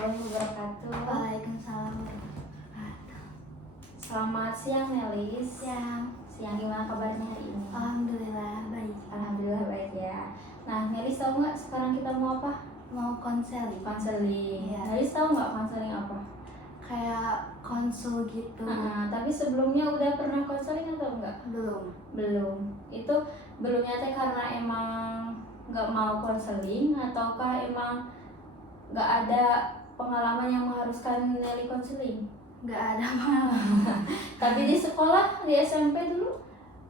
warahmatullahi wabarakatuh. Waalaikumsalam warahmatullahi wabarakatuh. Selamat siang Nelis. Siang gimana kabarnya hari ini? Alhamdulillah baik. Alhamdulillah baik ya. Nah Nelis tahu nggak sekarang kita mau apa? Mau konseling. Konseling. Iya. Nelis tahu nggak konseling apa? Kayak konsul gitu. Tapi sebelumnya udah pernah konseling atau enggak? Belum. Itu belumnya teh karena emang nggak mau konseling ataukah emang nggak ada pengalaman yang mengharuskan Nelly konseling? Nggak ada pengalaman. Tapi di sekolah, di SMP dulu?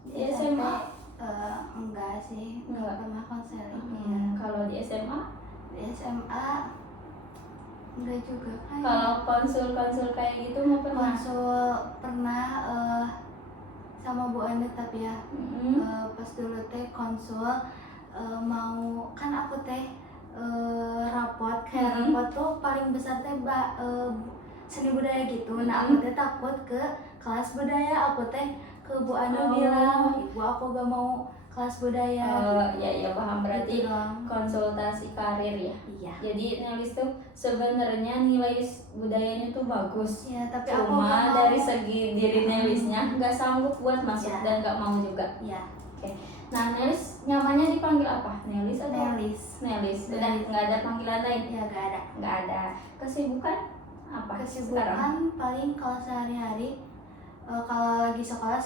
Di SMA? Enggak sih. Enggak. Pernah konseling. Iya. Kalau di SMA? Di SMA enggak juga kayak. Kalau konsul kayak gitu mau pernah? Konsul pernah sama Bu Anda tapi ya. Pas dulu teh konsul mau kan aku teh rapot kayak rapot tuh paling besar teh seni budaya gitu. Nah aku teh takut ke kelas budaya, aku teh ke Bu Anda bilang, ibu aku gak mau kelas budaya. Ya paham, berarti gitu konsultasi karir ya. Iya. Jadi Nelis tuh sebenarnya nilai budayanya tuh bagus. Ya tapi aku Cuma gak mau. dari segi diri Nelisnya nggak sanggup buat masuk Ya. dan nggak mau juga. Iya. Oke. Nah Nelis nyamannya dipanggil apa? Nelis atau? Nelis. Nelis. Udah nggak ada panggilan lain? Ya gak ada. Nggak ada. Kesibukan apa? Kesibukan Sekarang? paling kalau sehari-hari kalau lagi sekolah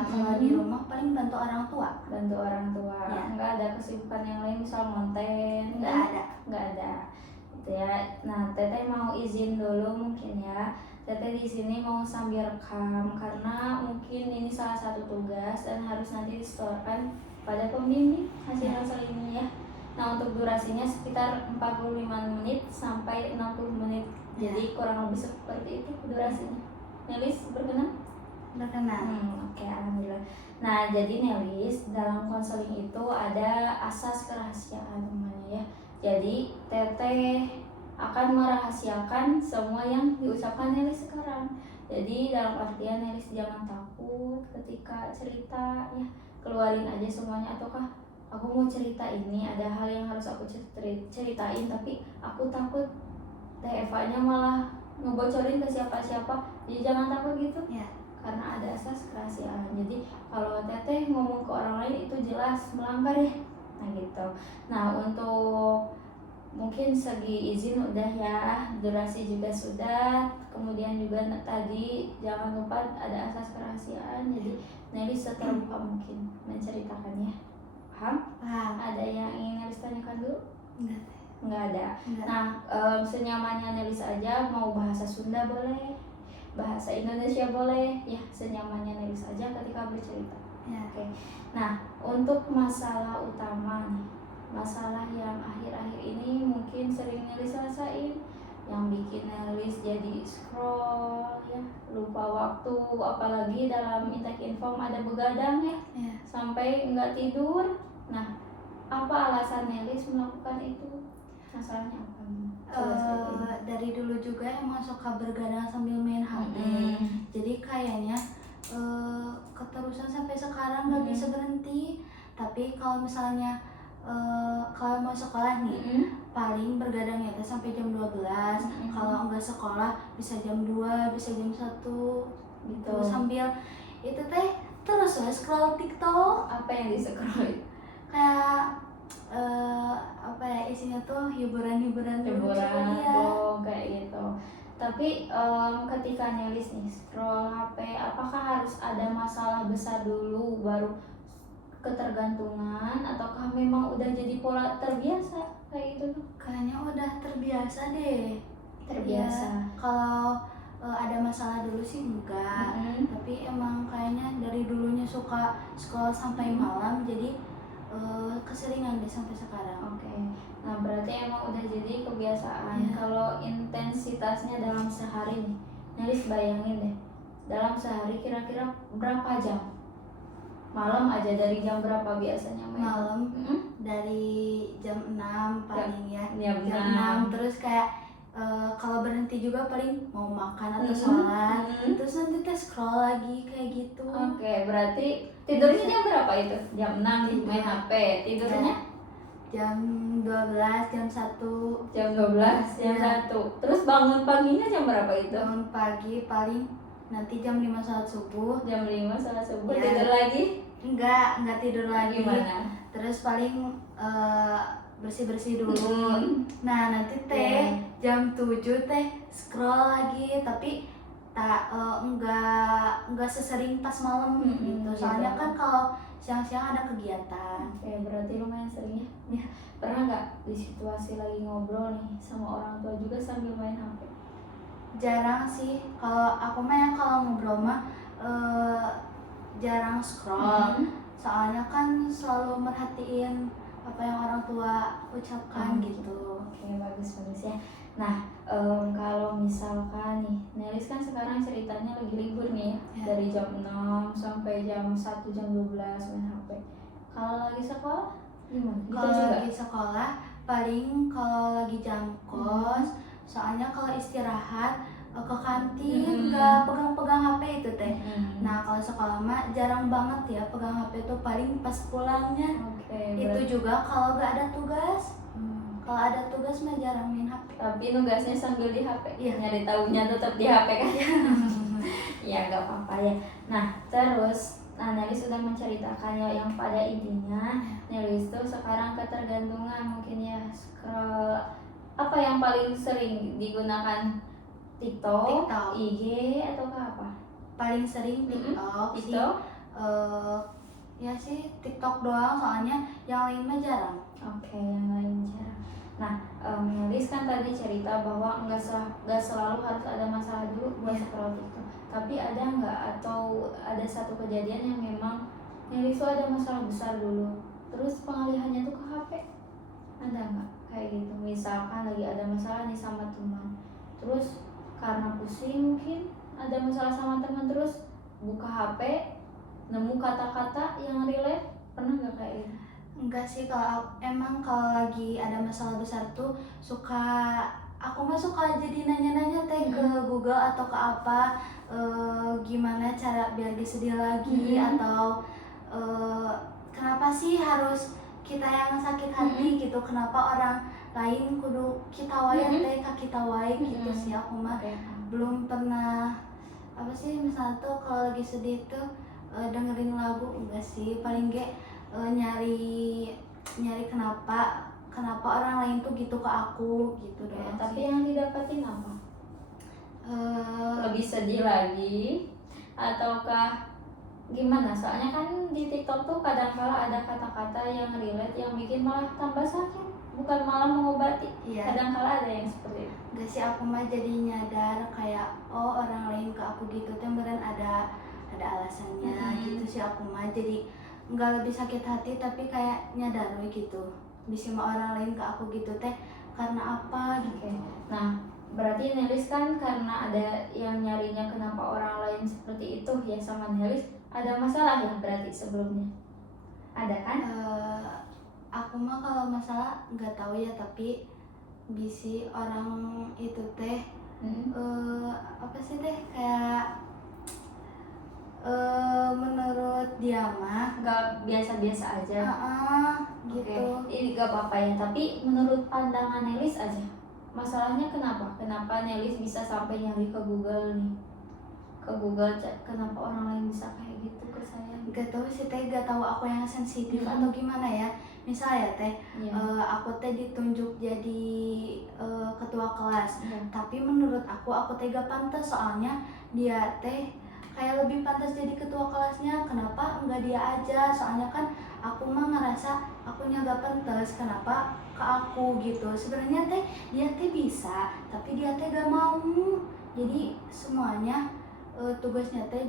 kalau di rumah paling bantu orang tua. Bantu orang tua. Ya. Nggak ada kesibukan yang lain misal konten? Nggak ada. Gitu ya. Nah Teteh mau izin dulu mungkin ya. Teteh di sini mau sambil rekam karena mungkin ini salah satu tugas dan harus nanti disetorkan pada pembimbing hasil ini ya. Nah untuk durasinya sekitar 45 menit sampai 60 menit. Jadi kurang lebih seperti itu durasinya. Nelis berkenan? Berkenan. Oke, alhamdulillah. Nah jadi Nelis dalam konseling itu ada asas kerahasiaan namanya ya. Jadi Teteh akan merahasiakan semua yang diucapkan Nelis sekarang. Jadi dalam artian Nelis jangan takut ketika cerita ya, keluarin aja semuanya. Ataukah aku mau cerita ini ada hal yang harus aku ceritain tapi aku takut Teh Eva-nya malah ngebocorin ke siapa-siapa. Jadi jangan takut gitu. Ya. Karena ada asas kerahasiaan. Jadi kalau Teteh ngomong ke orang lain itu jelas melanggar ya. Nah gitu. Nah untuk mungkin segi izin udah ya, durasi juga sudah, kemudian juga tadi jangan lupa ada asas kerahasiaan. Jadi Nelis seterbuka mungkin menceritakannya. Paham? Ada yang ingin Nelis tanyakan dulu? Nggak ada. Nah senyamannya Nelis aja, mau bahasa Sunda boleh, bahasa Indonesia boleh, ya senyamannya Nelis aja ketika bercerita. Ya. Oke. Nah untuk masalah utama nih, masalah yang akhir-akhir ini mungkin sering Nelis rasain, yang bikin Nelis jadi scroll ya, lupa waktu, apalagi dalam intake inform ada begadang ya. Sampai nggak tidur. Nah apa alasan Nelis melakukan itu? Masalahnya apa? Dari dulu juga emang suka bergadang sambil main HP. Jadi kayaknya keterusan sampai sekarang nggak bisa berhenti. Tapi kalau misalnya kalau mau sekolah nih paling bergadangnya itu sampai jam 12. Kalau nggak sekolah bisa jam 2, bisa jam 1 gitu. Sambil itu teh terus scroll TikTok. Apa yang di scroll? Kayak apa ya isinya tuh hiburan kayak gitu. Tapi ketika Nelis nih scroll HP, apakah harus ada masalah besar dulu baru ketergantungan, ataukah memang udah jadi pola terbiasa kayak gitu tuh? Kayaknya udah terbiasa deh. Terbiasa. Ya, kalau ada masalah dulu sih enggak, tapi emang kayaknya dari dulunya suka scroll sampai malam, jadi keseringan deh sampai sekarang. Oke. Nah berarti emang udah jadi kebiasaan. Kalau intensitasnya dalam sehari nih, Nelis bayangin deh, dalam sehari kira-kira berapa jam? Malam aja dari jam berapa biasanya main? Malam dari jam 6 paling ya. Jam Jam 6 terus kayak kalau berhenti juga paling mau makan atau sholat, terus nanti kita scroll lagi kayak gitu. Oke, berarti tidurnya jam berapa itu? Jam 6 main HP. Tidurnya? jam 12, jam 1. Jam 12, jam Ya. 1. Terus bangun paginya jam berapa itu? Bangun pagi paling nanti jam 5 sholat subuh. Jam 5 salat subuh, Ya. tidur lagi? Enggak tidur lagi. Gimana? Terus paling bersih-bersih dulu. Nah, nanti Ya. jam 7 scroll lagi, tapi enggak sesering pas malam gitu. Soalnya gitu. kan kalau siang-siang ada kegiatan. Oke, berarti lumayan sering ya. Pernah nggak di situasi lagi ngobrol nih sama orang tua juga sambil main HP? Jarang sih, kalau aku mah ya kalau ngobrol mah jarang scroll. Soalnya kan selalu merhatiin apa yang orang tua ucapkan gitu. Oke, bagus ya. Nah, kalau misalkan nih, Nelis kan sekarang ceritanya lagi libur nih ya. Dari jam 6 sampai jam 1, jam 12 main HP. Kalau lagi sekolah gimana? Gitu Kalau juga? lagi sekolah paling kalau lagi jam kos, soalnya kalau istirahat ke kantin nggak pegang-pegang HP itu teh. Nah, kalau sekolah mah jarang banget ya pegang HP itu, paling pas pulangnya. Oke, Itu juga kalau nggak ada tugas. Kalau ada tugas mah jarang main HP. Tapi nugasnya sambil di HP. Iya. Nyari tahunya tetap di HP kan? Ya nggak apa-apa ya. Nah, terus Nelis sudah menceritakan ya, yang pada intinya Nelis tuh sekarang ketergantungan mungkin ya, scroll. Apa yang paling sering digunakan? TikTok, IG atau apa? Paling sering TikTok sih. TikTok? Ya sih TikTok doang, soalnya yang lain mah jarang. Oke, yang lain jarang. Nah, Nelis kan tadi cerita bahwa nggak selalu harus ada masalah dulu buat scroll TikTok. Tapi ada nggak, atau ada satu kejadian yang memang Nelis tuh ada masalah besar dulu, terus pengalihannya tuh ke HP? Ada nggak kayak gitu? Misalkan lagi ada masalah nih sama teman, terus karena pusing mungkin ada masalah sama teman, terus buka HP, nemu kata-kata yang relate, pernah nggak kayak gitu? Enggak sih, kalau lagi ada masalah besar tuh aku mah suka jadi nanya-nanya ke Google atau ke apa, gimana cara biar disedih lagi, atau kenapa sih harus kita yang sakit hati gitu, kenapa orang lain kudu kita wae kita wae gitu sih. Aku mah belum pernah apa sih, misalnya tuh kalau lagi sedih tuh dengerin lagu, enggak sih, paling nyari kenapa orang lain tuh gitu ke aku gitu doang. Tapi yang didapatin apa? Lebih sedih lagi ataukah gimana? Soalnya kan di TikTok tuh kadang-kala ada kata-kata yang relate yang bikin malah tambah sakit, bukan malah mengobati. Kadang-kala ada yang seperti itu. Gak sih, aku mah jadi nyadar kayak orang lain ke aku gitu tuh beneran ada alasannya gitu sih. Aku mah jadi nggak lebih sakit hati, tapi kayak nyadar gitu bisa mah orang lain ke aku gitu teh karena apa gitu. Nah, berarti Nelis kan karena ada yang nyarinya kenapa orang lain seperti itu ya sama Nelis, ada masalah ya berarti sebelumnya? Ada kan? Aku mah kalau masalah nggak tahu ya, tapi bisi orang itu teh apa sih teh kayak menurut dia mah nggak biasa-biasa aja. Gitu. Ini gak apa-apa ya, tapi menurut pandangan Nelis aja, masalahnya kenapa Nelis bisa sampai nyari ke Google nih, ke Google chat, kenapa orang lain bisa kayak gitu ke saya? Gak tahu sih teh, gak tahu aku yang sensitif atau gimana ya. Misalnya teh aku teh ditunjuk jadi ketua kelas, tapi menurut aku teh gak pantas, soalnya dia teh kayak lebih pantas jadi ketua kelasnya, kenapa enggak dia aja? Soalnya kan aku mah ngerasa akunya gak pantas, kenapa ke aku gitu. Sebenarnya teh dia teh bisa, tapi dia teh gak mau. Jadi semuanya tugasnya teh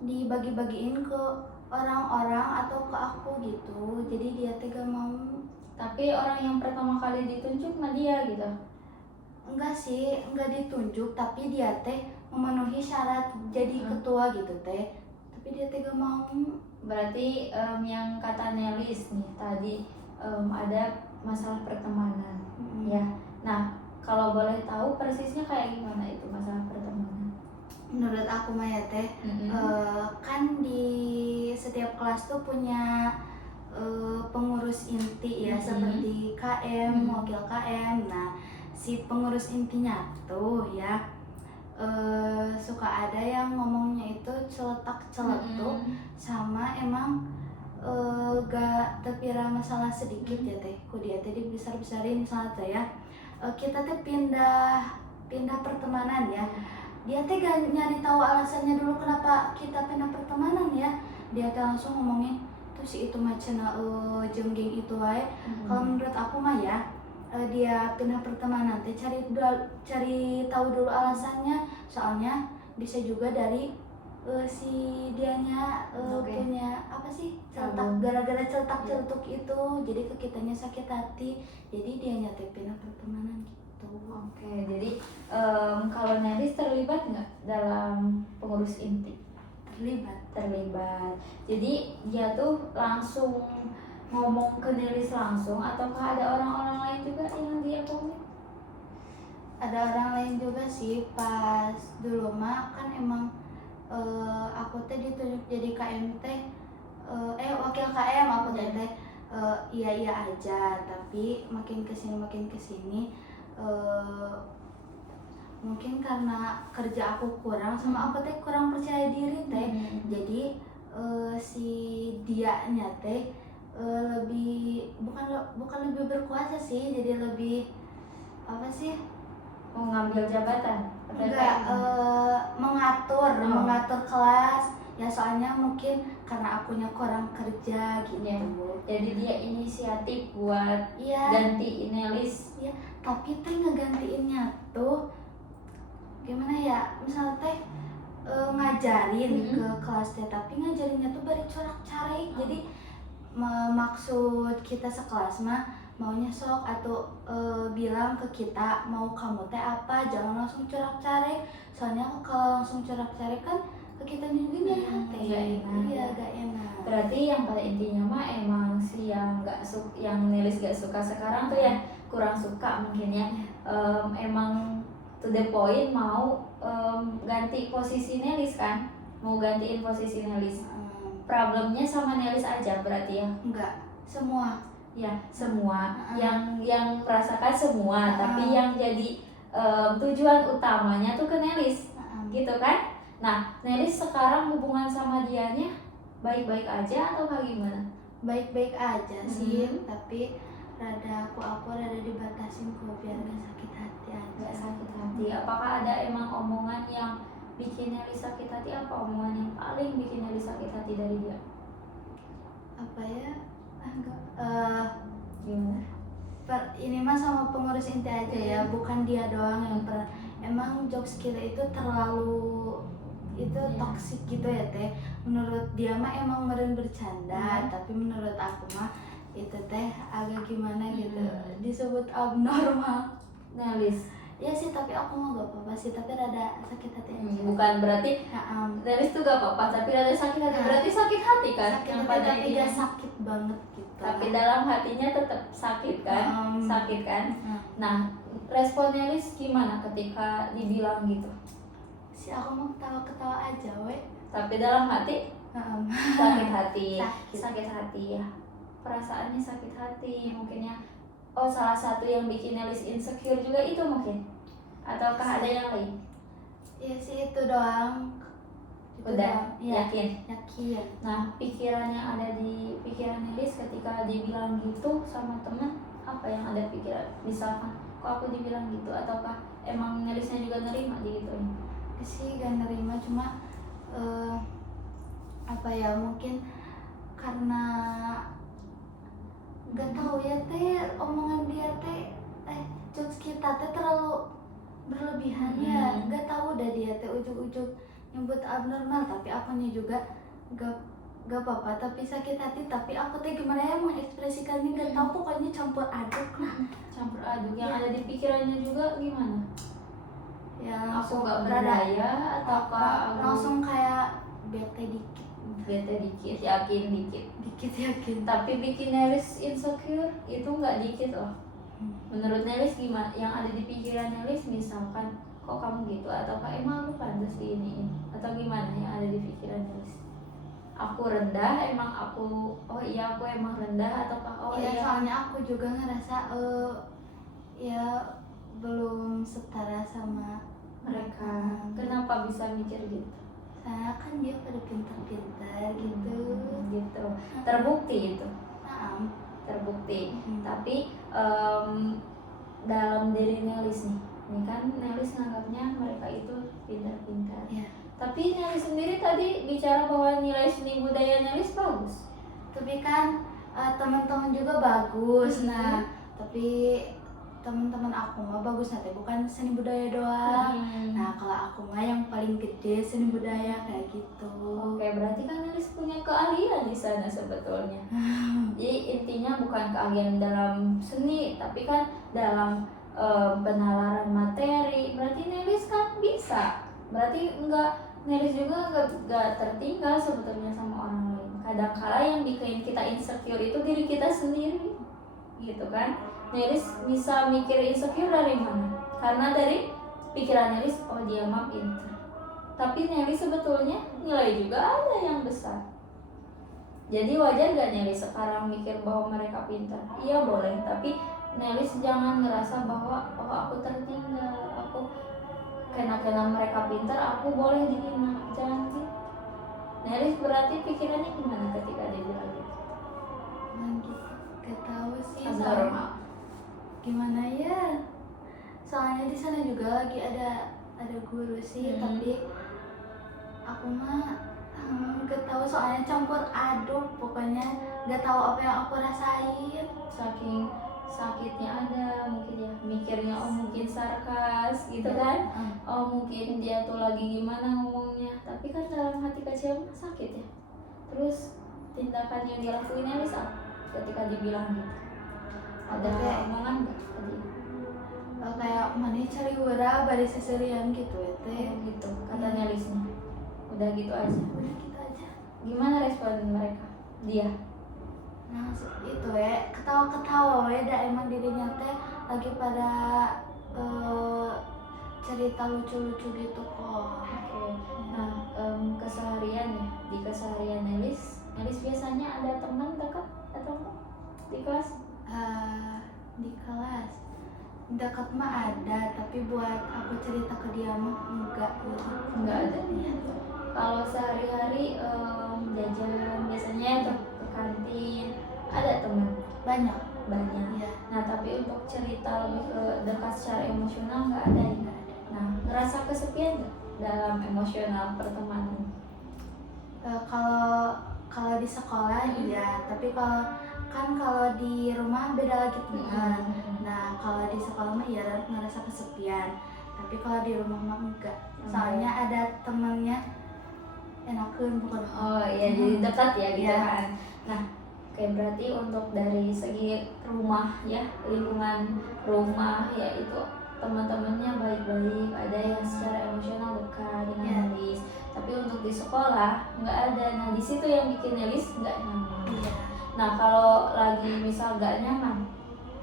dibagi-bagiin ke orang-orang atau ke aku gitu. Jadi dia teh gak mau. Tapi orang yang pertama kali ditunjuk mah dia gitu? Enggak sih, enggak ditunjuk, tapi dia teh memenuhi syarat jadi ketua gitu teh, tapi dia teh gak mau. Berarti yang kata Nelis nih tadi ada masalah pertemanan ya. Nah, kalau boleh tahu persisnya kayak gimana itu masalah pertemanan? Menurut aku mah ya teh kan di setiap kelas tuh punya pengurus inti ya, seperti KM, wakil KM. Nah, si pengurus intinya tuh ya suka ada yang ngomongnya itu celetak-celetuk, sama emang gak terpira masalah sedikit ya teh. Ku dia tadi besar-besarin misalnya teh ya, kita teh pindah pertemanan ya. Dia teh gak nyari tahu alasannya dulu kenapa kita pindah pertemanan ya. Dia teh langsung ngomongin tuh si itu mah cenah jenggeng itu wae. Kalau menurut aku mah ya, dia pindah pertemanan teh cari tahu dulu alasannya, soalnya bisa juga dari si dianya punya apa sih, celetak, gara-gara celetak-celetuk itu jadi ke kitanya sakit hati, jadi dianya teh pindah pertemanan gitu. Oke, jadi kalau Nelis terlibat nggak dalam pengurus inti? Terlibat. Jadi dia tuh langsung ngomong ke Nelis langsung, ataukah ada orang-orang lain juga yang dia komen? Ada orang lain juga sih. Pas dulu mah kan emang aku teh ditunjuk jadi KMT, wakil KM aku teh iya aja, tapi makin kesini mungkin karena kerja aku kurang sama aku teh kurang percaya diri teh, jadi si dianya teh lebih bukan lebih berkuasa sih, jadi lebih apa sih, Mengambil jabatan? enggak, mengatur kelas ya, soalnya mungkin karena akunya kurang kerja gitu. Ya, jadi dia inisiatif buat Iya, gantiin Nelis. iya, tapi teh ngegantiinnya tuh gimana ya, misal teh ngajarin ke kelas teh, tapi ngajarinnya tuh bari corak-carik. Jadi maksud kita sekelas mah maunya sok atau bilang ke kita mau kamu teh apa, jangan langsung corak-carik, soalnya kalau langsung corak-carik kan ke kita juga nyari hati. Iya, gak enak. Berarti yang pada intinya mah emang si yang yang Nelis gak suka sekarang tuh ya kurang suka mungkin ya. Emang to the point mau ganti posisi Nelis kan, mau gantiin posisi Nelis. Problemnya sama Nelis aja berarti ya? Enggak, semua. Ya, semua. Yang merasakan semua, tapi yang jadi tujuan utamanya tuh ke Nelis. Gitu kan? Nah, Nelis sekarang hubungan sama dianya baik-baik aja atau kayak gimana? Baik-baik aja sih, tapi aku rada dibatasin kok biar gak sakit hati aja. Gak sakit hati. Apakah ada emang omongan yang bikin Nelis sakit hati? Apa omongan yang paling bikin Nelis sakit hati dari dia? Apa ya? Gimana? Ini mah sama pengurus inti aja ya, bukan dia doang yang pernah. Emang jokes kita itu terlalu toksik gitu ya teh. Menurut dia mah emang meren bercanda, tapi menurut aku mah itu teh agak gimana gitu, disebut abnormal. Nelis? Ya sih, tapi aku mah gak apa-apa sih, tapi rada sakit hati aja. Bukan berarti Nelis tuh gak apa-apa, tapi rada sakit hati. Berarti sakit hati kan? Sakit hati, tapi gak sakit banget gitu. Tapi dalam hatinya tetap sakit kan? Sakit kan? Nah, respon Nelis gimana ketika dibilang gitu? Si aku mau ketawa-ketawa aja we. Tapi dalam hati sakit hati. Sakit hati ya. Perasaannya sakit hati mungkin ya. Oh, salah satu yang bikin Nelis insecure juga itu mungkin? Ataukah ada yang lain? Iya sih, itu doang. Udah yakin? Yakin. Nah, pikiran yang ada di pikiran Nelis ketika dibilang gitu sama teman, apa yang ada pikiran? Misalkan, kok aku dibilang gitu? Ataukah emang Nelisnya juga nerima digituin? Sih gak nerima, cuma apa ya, mungkin karena gak tahu ya teh, omongan dia teh jokes kita teh terlalu berlebihan ya. Gak tahu dah dia teh ujuk-ujuk nyebut abnormal, tapi akunya juga gak apa-apa, tapi sakit hati. Tapi aku teh gimana ya mengekspresikannya, gak tahu, pokoknya campur aduk lah. Campur aduk. Yang ada di pikirannya juga gimana? Ya Aku langsung gak berdaya ataukah langsung kayak bete dikit. Yakin dikit. Tapi bikin Nelis insecure itu nggak dikit loh. Menurut Nelis gimana? Yang ada di pikiran Nelis misalkan, kok kamu gitu? Ataukah emang lu pantas diiniin? Atau gimana yang ada di pikiran Nelis? aku rendah, emang aku oh iya aku emang rendah, ataukah oh Iya, iya. soalnya aku juga ngerasa ya belum setara sama Mereka kenapa bisa mikir gitu? Soalnya kan dia pada pintar-pintar gitu. Gitu, terbukti itu, Nah, terbukti. Hmm. Tapi dalam diri Nelis nih, ini kan Nelis nganggapnya mereka itu pintar-pintar. ya. Tapi Nelis sendiri tadi bicara bahwa nilai seni budaya Nelis bagus. Tapi kan teman-teman juga bagus. Mhm. Nah, tapi teman-teman aku mah bagus nanti bukan seni budaya doang. Nah, kalau aku mah yang paling gede seni budaya kayak gitu. Oke, berarti kan Nelis punya keahlian di sana sebetulnya. Jadi intinya bukan keahlian dalam seni, tapi kan dalam penalaran materi. Berarti Nelis kan bisa. Berarti Nelis juga nggak tertinggal sebetulnya sama orang lain. Kadang-kala yang bikin kita insecure itu diri kita sendiri, gitu kan? Nelis bisa mikir insecure dari mana? Karena dari pikiran Nelis, oh dia mah pintar. Tapi Nelis sebetulnya nilai juga ada yang besar. Jadi wajar gak Nelis sekarang mikir bahwa mereka pintar? Iya boleh, tapi Nelis jangan ngerasa bahwa oh aku tertinggal, aku karena mereka pintar, aku boleh dihina. Jangan gitu. Nelis berarti pikirannya gimana ketika dia bilang gitu? Gitu. Gak tahu sih. Normal. Gimana ya? Soalnya di sana juga lagi ada guru sih, tapi aku mah gak tahu, soalnya campur aduk, pokoknya gak tahu apa yang aku rasain. Saking sakitnya ada mungkin ya, mikirnya oh mungkin sarkas gitu kan, oh mungkin dia tuh lagi gimana ngomongnya, tapi kan dalam hati kecil mah sakit ya. Terus tindakan yang dilakuin Nelis apa ketika dibilang gitu? Ada omongan nggak tadi? Kayak mana cari wara bari seserian gitu ya teh. Gitu kata Nelisnya. Udah gitu aja. Udah gitu aja. Gimana respon mereka? Dia? Nah itu ya, ketawa-ketawa ya, dah emang dirinya teh lagi pada cerita lucu-lucu gitu kok. Oke. Nah keseharian ya, di keseharian Nelis biasanya ada teman dekat atau enggak di kelas? Di kelas dekat mah ada, tapi buat aku cerita ke dia mah enggak gitu. Enggak ada. Kalau sehari-hari jajan biasanya tuh ke kantin ada teman? Banyak. Ya. Nah tapi untuk cerita lebih ke dekat secara emosional nggak ada ya? Nah ngerasa kesepian nggak dalam emosional pertemanan? Kalau di sekolah iya, tapi kalau di rumah beda lagi teman. Nah kalau di sekolah mah ya ngerasa kesepian, tapi kalau di rumah mah enggak. Soalnya ada temannya enakeun bukan. Oh iya, jadi dekat ya gitu Iya. kan. Nah oke, berarti untuk dari segi rumah ya, lingkungan rumah ya itu teman-temannya baik-baik, ada yang secara emosional dekat dengan Nelis. Tapi untuk di sekolah nggak ada. Nah di situ yang bikin Nelis nggak nyaman. Nah kalau lagi misal nggak nyaman,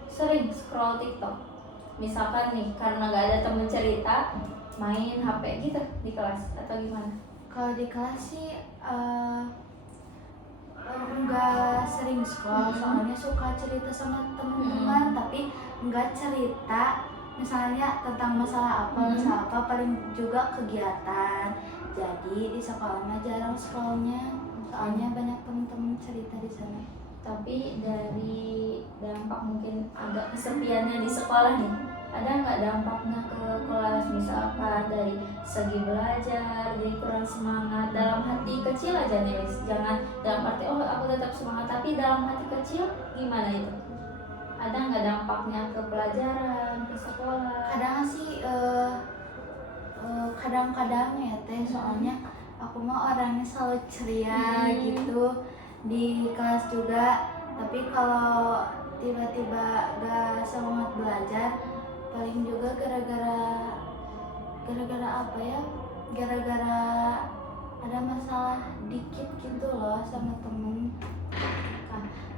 sering scroll TikTok. Misalkan nih karena nggak ada temen cerita, main HP gitu di kelas atau gimana? Kalau di kelas sih enggak sering scroll, soalnya suka cerita sama teman-teman, tapi enggak cerita misalnya tentang masalah apa, paling juga kegiatan. Jadi di sekolah mah jarang scrollnya, soalnya banyak teman-teman cerita di sana. Tapi dari dampak mungkin agak kesepiannya di sekolah nih, ada nggak dampaknya ke kelas, misalkan dari segi belajar jadi kurang semangat dalam hati kecil aja nih, jangan dalam arti oh aku tetap semangat, tapi dalam hati kecil gimana itu? Ada nggak dampaknya ke pelajaran, ke sekolah? Kadang sih kadang-kadang ya teh, soalnya aku mah orangnya selalu ceria gitu di kelas juga, tapi kalau tiba-tiba gak semangat belajar paling juga gara-gara apa ya, gara-gara ada masalah dikit gitu loh sama temen.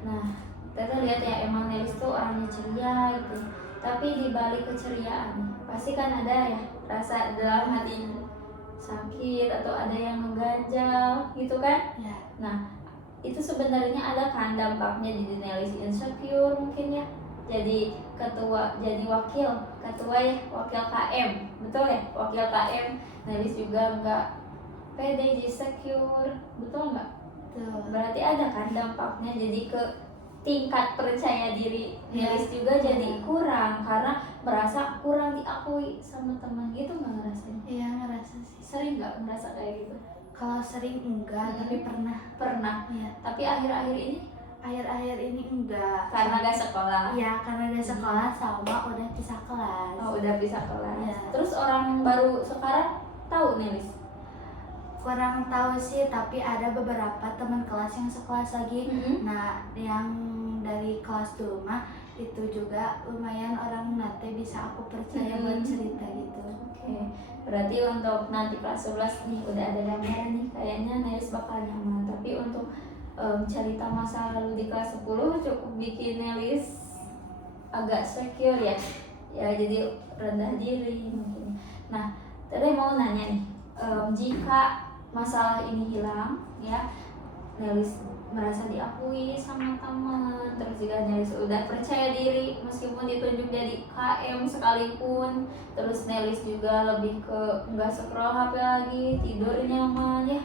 Nah kita lihat ya, emang Nelis tuh orangnya ceria gitu, tapi di balik keceriaan pasti kan ada ya rasa dalam hati sakit atau ada yang mengganjal gitu kan. Ya. Nah, itu sebenarnya ada kan dampaknya di Nelis insecure mungkin ya. Jadi wakil ketua ya, wakil KM. Betul ya? Wakil KM. Nelis juga nggak pede, jadi secure. Betul nggak? Tuh. Berarti ada kan dampaknya, jadi ke tingkat percaya diri Nelis juga jadi kurang karena merasa kurang diakui sama teman gitu. Nggak ngerasain? Iya, ngerasa sih. Sering nggak merasa kayak gitu? Kalau sering enggak, tapi Pernah. Iya. Tapi akhir-akhir ini Akhir-akhir ini enggak. karena gak sekolah. Iya, karena udah sekolah sama udah pisah kelas. Oh, udah bisa kelas. Iya. Terus orang baru sekarang tahu Nelis? Kurang tahu sih, tapi ada beberapa teman kelas yang sekelas lagi. Nah, yang dari kelas dulu mah itu juga lumayan orang nate bisa aku percaya buat cerita gitu. Oke. Berarti untuk nanti kelas 11 nih udah ada gambaran nih, kayaknya Nelis bakal nyaman. Tapi untuk cerita masa lalu di kelas 10 cukup bikin Nelis agak secure ya. Ya, jadi rendah diri mungkin. Nah, tadi mau nanya nih, jika masalah ini hilang ya, Nelis merasa diakui sama teman, terus juga Nelis udah percaya diri meskipun ditunjuk jadi KM sekalipun, terus Nelis juga lebih ke nggak scroll HP lagi, tidur nyaman ya,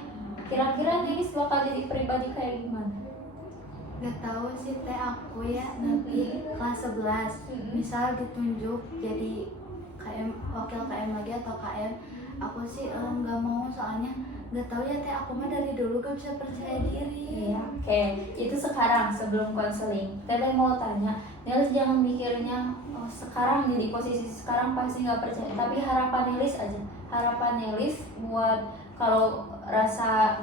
kira-kira Nelis bakal jadi pribadi kayak gimana? Gak tahu sih teh aku ya, nanti kelas 11 misal ditunjuk jadi KM, wakil KM lagi atau KM, aku sih nggak mau, soalnya nggak tahu ya teh, aku mah dari dulu gak bisa percaya diri. Iya, oke. Itu sekarang sebelum konseling. Teteh mau tanya, Nelis jangan mikirnya oh, sekarang nih di posisi sekarang pasti nggak percaya. Tapi harapan Nelis aja, harapan Nelis buat kalau rasa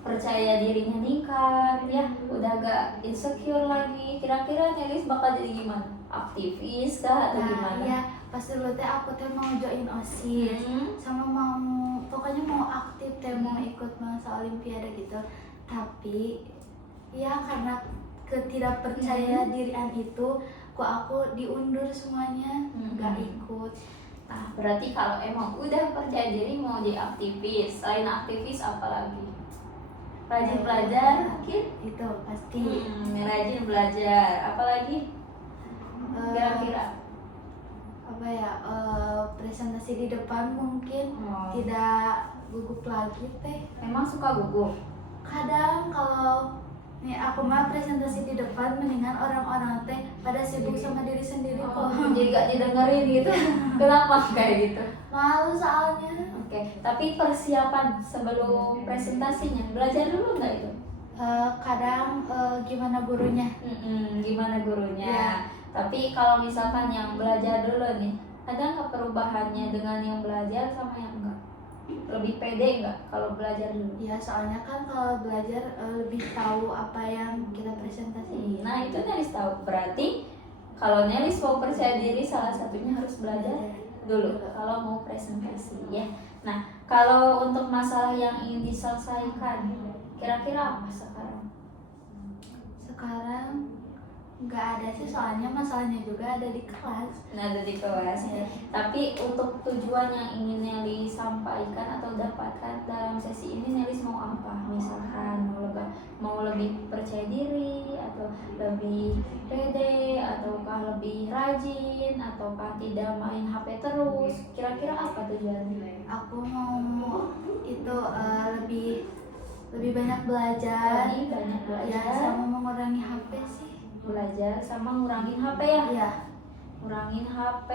percaya dirinya ningkat ya, udah gak insecure lagi. Kira-kira Nelis bakal jadi gimana? Aktivis kah atau gimana? Iya, pas dulu teh aku teh mau join OSIS, sama mau pokoknya mau aktif teh, mau ikut masa olimpiade gitu. Tapi ya karena ketidakpercaya dirian itu, kok aku diundur semuanya, nggak ikut. Nah, berarti kalau emang udah percaya diri mau jadi aktivis, selain aktivis apa lagi? Rajin belajar mungkin? Itu pasti. Rajin belajar, apalagi? Kira-kira apa ya, presentasi di depan mungkin tidak gugup lagi teh. Memang suka gugup? Kadang kalau nih aku mah presentasi di depan mendingan orang-orang teh pada sibuk sama diri sendiri kok. Jadi gak didengerin gitu. Kenapa kayak gitu? Malu soalnya. Oke, tapi persiapan sebelum presentasinya belajar dulu nggak itu? Kadang gimana gurunya. Gimana gurunya? Ya. Tapi kalau misalkan yang belajar dulu nih, ada nggak perubahannya dengan yang belajar sama yang enggak? Lebih pede nggak kalau belajar dulu? Ya, soalnya kan kalau belajar lebih tahu apa yang kita presentasiin. Nah, itu Nelis tahu. Berarti kalau Nelis mau percaya diri, salah satunya harus belajar dulu kalau mau presentasi ya. Nah, kalau untuk masalah yang ingin diselesaikan, kira-kira apa sekarang? Sekarang nggak ada sih, soalnya masalahnya juga ada di kelas. Nah, ada di kelas ya. Tapi untuk tujuan yang ingin Nelis sampaikan atau dapatkan dalam sesi ini, Nelis mau apa? Misalkan mau lebih percaya diri, atau lebih pede, ataukah lebih rajin, ataukah tidak main HP terus? Kira-kira apa tujuannya? Aku mau itu lebih banyak belajar. Lebih banyak belajar. Ya, sama mengurangi HP sih. Belajar sama ngurangin HP ya? Iya. Ngurangin HP.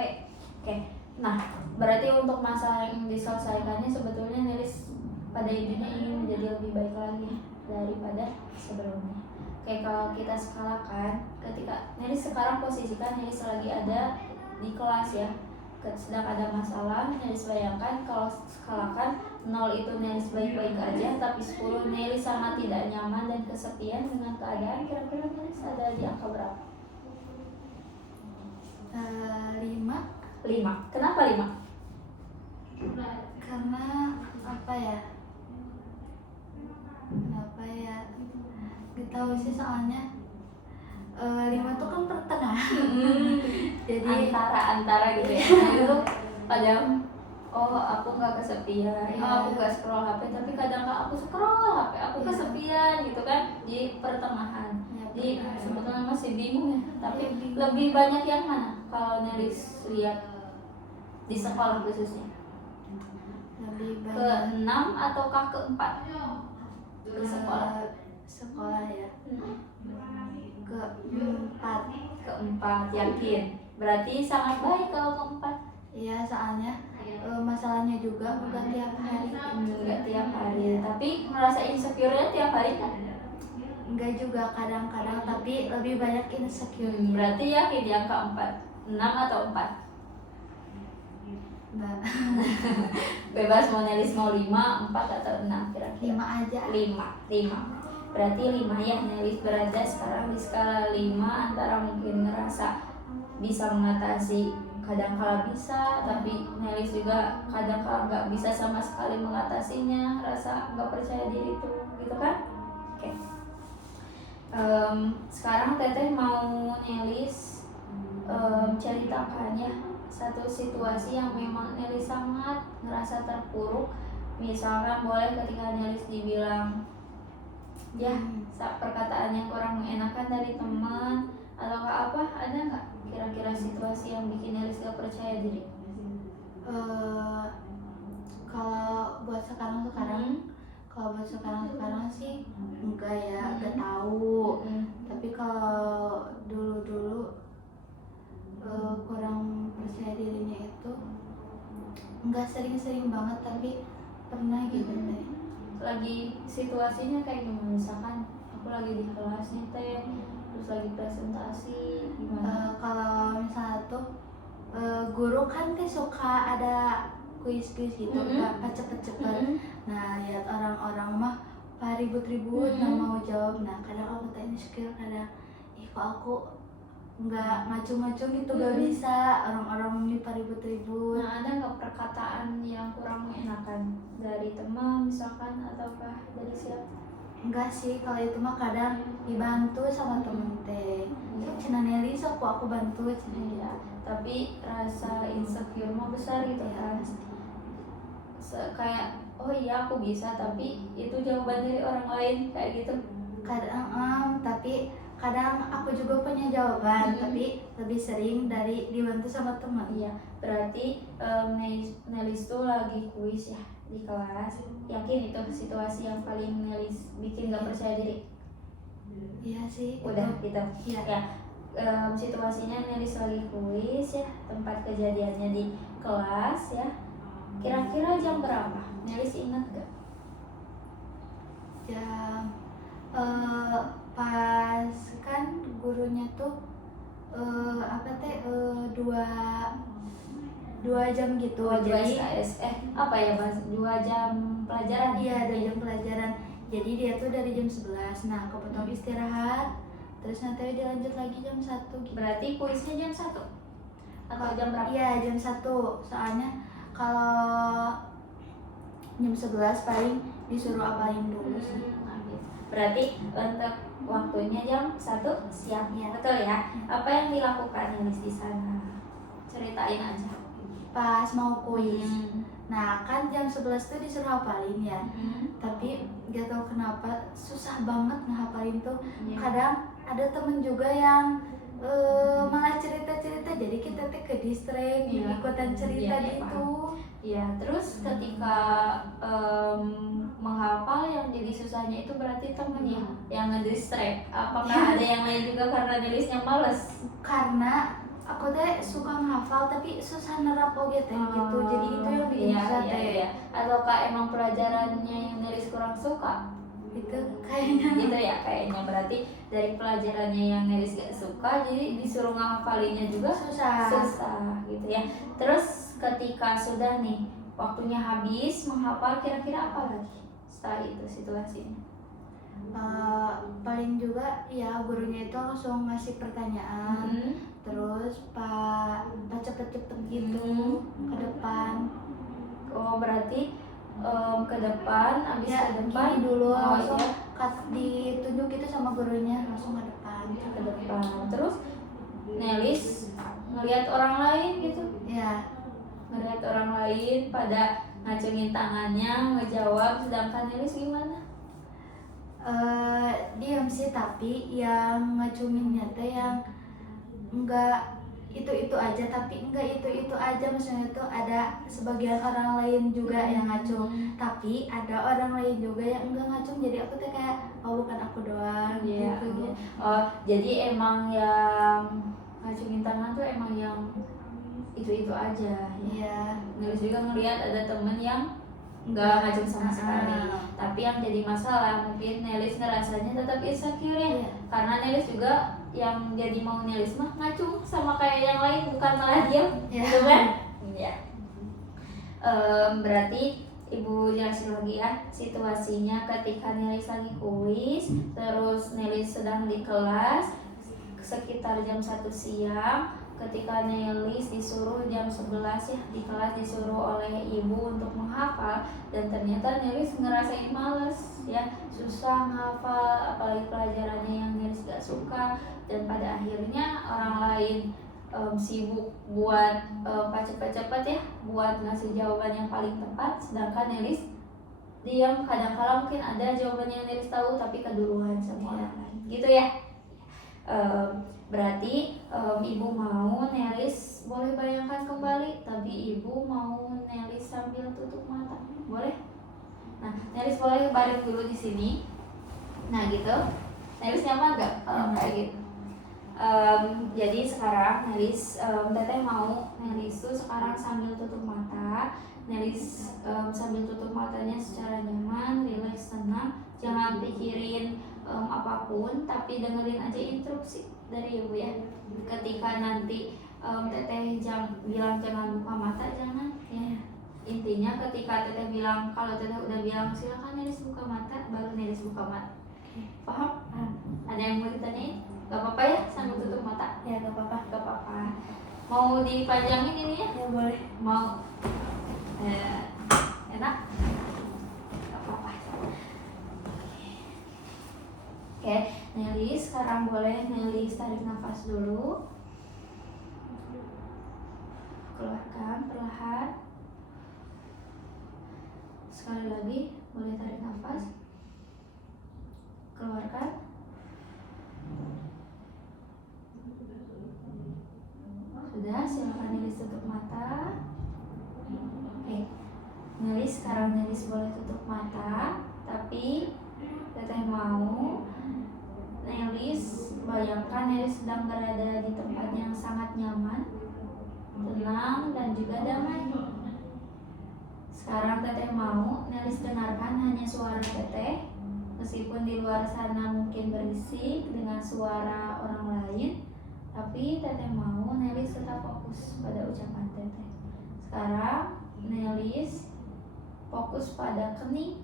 Oke. Nah, berarti untuk masalah yang diselesaikannya sebetulnya Nelis pada intinya ingin menjadi lebih baik lagi daripada sebelumnya. Oke, kalau kita skalakan, ketika Nelis sekarang posisikan Nelis lagi ada di kelas ya, sedang ada masalah, Nelis bayangkan kalau skalakan 0 itu Nelis baik-baik aja, tapi 10 Nelis sangat tidak nyaman dan kesepian dengan keadaan, kira-kira Nelis ada di angka berapa? 5. Kenapa 5? Karena apa ya? Gak tahu sih, soalnya 5 tuh kan pertengahan. Jadi antara gitu ya. Nah, itu pada oh aku nggak kesepian, oh, aku nggak scroll HP, tapi kadang kala aku scroll HP, aku kesepian gitu kan di pertengahan. Jadi sebetulnya masih bingung ya, tapi lebih banyak yang mana kalau Nelis lihat di sekolah khususnya? Lebih Ke banyak 6 ataukah ke 4 ke sekolah? sekolah ya, ke 4. Ke 4, yakin? Berarti sangat baik kalau ke 4. Iya, soalnya masalahnya juga bukan tiap hari. Enggak tiap hari, tapi merasa insecure-nya tiap hari kan? Enggak juga kadang-kadang, tapi lebih banyak insecure. Berarti yakin yang keempat, 6 atau 4? Enggak. Bebas mau Nelis mau 5, 4 atau 6 kira-kira? 5 aja. 5. Berarti 5 ya, Nelis berada sekarang di skala 5 antara mungkin ngerasa bisa mengatasi, kadang kala bisa, tapi Nelis juga kadang kala nggak bisa sama sekali mengatasinya, rasa nggak percaya diri itu, gitu kan? Oke. Sekarang Teteh mau Nelis ceritakan ya satu situasi yang memang Nelis sangat ngerasa terpuruk. Misalkan boleh ketika Nelis dibilang ya perkataan yang kurang mengenakan dari teman atau apa, ada nggak kira-kira situasi yang bikin Nelis gak percaya diri? Kalau buat sekarang sih enggak ya, enggak tahu. Tapi kalau dulu kurang percaya dirinya itu enggak sering-sering banget, tapi pernah gitu teh. Lagi situasinya kayak gimana? Misalkan aku lagi di kelas nih Teh, terus lagi presentasi gimana? Kalau misalnya tuh guru kan teh suka ada kuis-kuis gitu, Pak cepet-cepet. Nah, lihat orang-orang mah ribut-ribut nggak mau jawab. Nah, kadang aku teh insecure, kadang kok aku nggak macung-macung gitu, gak bisa, orang-orang ini ribut-ribut. Nah, ada nggak perkataan yang kurang mengenakan dari teman misalkan ataukah dari siapa? Enggak sih, kalau itu mah kadang dibantu sama temen teh. Cina Nelly sok aku bantu cina. Ya, tapi rasa insecure mah besar gitu kan. Kayak oh iya aku bisa, tapi itu jawaban dari orang lain kayak gitu. Kadang tapi kadang aku juga punya jawaban, tapi lebih sering dari dibantu sama teman. Iya, berarti Nelis tuh lagi kuis ya di kelas. Yakin itu situasi yang paling Nelis bikin gak percaya diri? Iya sih. Udah gitu. Iya. Ya, situasinya Nelis lagi kuis ya, tempat kejadiannya di kelas ya. Kira-kira jam berapa? Nelis ingat gak? Jam pas kan gurunya tuh dua jam gitu. Jadi apa ya Mas? 2 jam pelajaran? Iya, 2 jam pelajaran. Jadi dia tuh dari jam 11. Nah, kepotong istirahat. Terus nanti dilanjut lagi jam 1 gitu. Berarti kuisnya jam 1? Atau jam berapa? Iya, jam 1. Soalnya kalau jam 11 paling disuruh apalin dulu sih. Berarti untuk waktunya jam 1 siang ya, betul ya? Apa yang dilakukan Nelis di sana? Ceritain aja. Pas mau kuis. Nah, kan jam 11 tuh disuruh hafalin ya. Tapi gak tahu kenapa susah banget ngehafalin tuh. Kadang ada temen juga yang malah cerita-cerita, jadi kita tuh ke distract, ikutan cerita gitu. Iya, terus ketika menghafal yang jadi susahnya itu berarti temen ya yang ngedistract. Apakah ada yang lain juga karena Nelisnya males? Karena aku teh suka menghafal tapi susah nerap oge teh gitu. Jadi itu yang bikin susah teh. Iya. Ataukah emang pelajarannya yang Nelis kurang suka? Itu kayaknya Gitu ya kayaknya. Berarti dari pelajarannya yang Nelis gak suka, jadi disuruh ngafalinnya juga susah gitu ya. Terus ketika sudah nih waktunya habis menghafal, kira-kira apa lagi setelah itu situasinya? Paling juga ya gurunya itu langsung ngasih pertanyaan. Terus pak cepet-cepet gitu ke depan. Oh berarti ke depan, abis Ya, ke depan dulu langsung ya. ditunjuk gitu sama gurunya, langsung ke depan. Ke depan. Terus Nelis ngelihat orang lain gitu. Ya, ngeliat orang lain pada ngacungin tangannya ngejawab, sedangkan Nelis gimana? Diam sih, tapi yang ngacuminnya teh yang enggak itu aja, tapi enggak itu aja, maksudnya itu ada sebagian orang lain juga yang ngacung, tapi ada orang lain juga yang enggak ngacung, jadi aku tuh kayak oh bukan aku doang gitu. Oh, jadi emang yang ngacungin tangan tuh emang yang itu aja. Iya. Nelis juga ngeliat ada temen yang nggak ngacung sama sekali. Tapi yang jadi masalah mungkin Nelis ngerasanya tetap insecure ya. Iya. Karena Nelis juga yang jadi mau Nelis mah ngacung sama kayak yang lain, bukan malah diam, gitu kan? Iya. Berarti Ibu jelasin lagi ya situasinya ketika Nelis lagi kuis, terus Nelis sedang di kelas sekitar jam 1 siang. Ketika Nelis disuruh jam 11 ya di kelas, disuruh oleh ibu untuk menghafal, dan ternyata Nelis ngerasain males ya, susah menghafal apalagi pelajarannya yang Nelis gak suka, dan pada akhirnya orang lain sibuk buat cepet-cepet ya buat ngasih jawaban yang paling tepat, sedangkan Nelis diam. Kadang-kala mungkin ada jawabannya yang Nelis tahu tapi keduluan sama orang lain gitu ya. Berarti ibu mau Nelis boleh bayangkan kembali, tapi ibu mau Nelis sambil tutup mata, boleh? Nah, Nelis boleh baring dulu di sini. Nah gitu, Nelis nyaman gak kalau kayak gitu? Jadi sekarang Nelis, Teteh mau Nelis tuh sekarang sambil tutup mata. Nelis sambil tutup matanya secara nyaman, rileks, tenang. Jangan pikirin apapun, tapi dengerin aja instruksi dari ibu ya. Ketika nanti Teteh bilang jangan buka mata, jangan ya. Intinya ketika Teteh bilang, kalau Teteh udah bilang silakan Nelis buka mata, baru Nelis buka mata. Paham? Ada yang mau ditanyain? Gak apa-apa ya sambil tutup mata? Ya gak apa-apa. Gak apa-apa. Mau dipanjangin ini ya? Ya boleh. Mau? Enak? Gak apa-apa. Oke, Nelis sekarang boleh Nelis tarik nafas dulu. Keluarkan perlahan. Sekali lagi boleh tarik nafas. Keluarkan. Sudah, silakan Nelis tutup mata. Oke, Nelis sekarang Nelis boleh tutup mata, tapi Teteh mau Nelis bayangkan Nelis sedang berada di tempat yang sangat nyaman, tenang, dan juga damai. Sekarang Teteh mau Nelis dengarkan hanya suara Teteh, meskipun di luar sana mungkin berisik dengan suara orang lain, tapi Teteh mau Nelis tetap fokus pada ucapan Teteh. Sekarang Nelis fokus pada kening.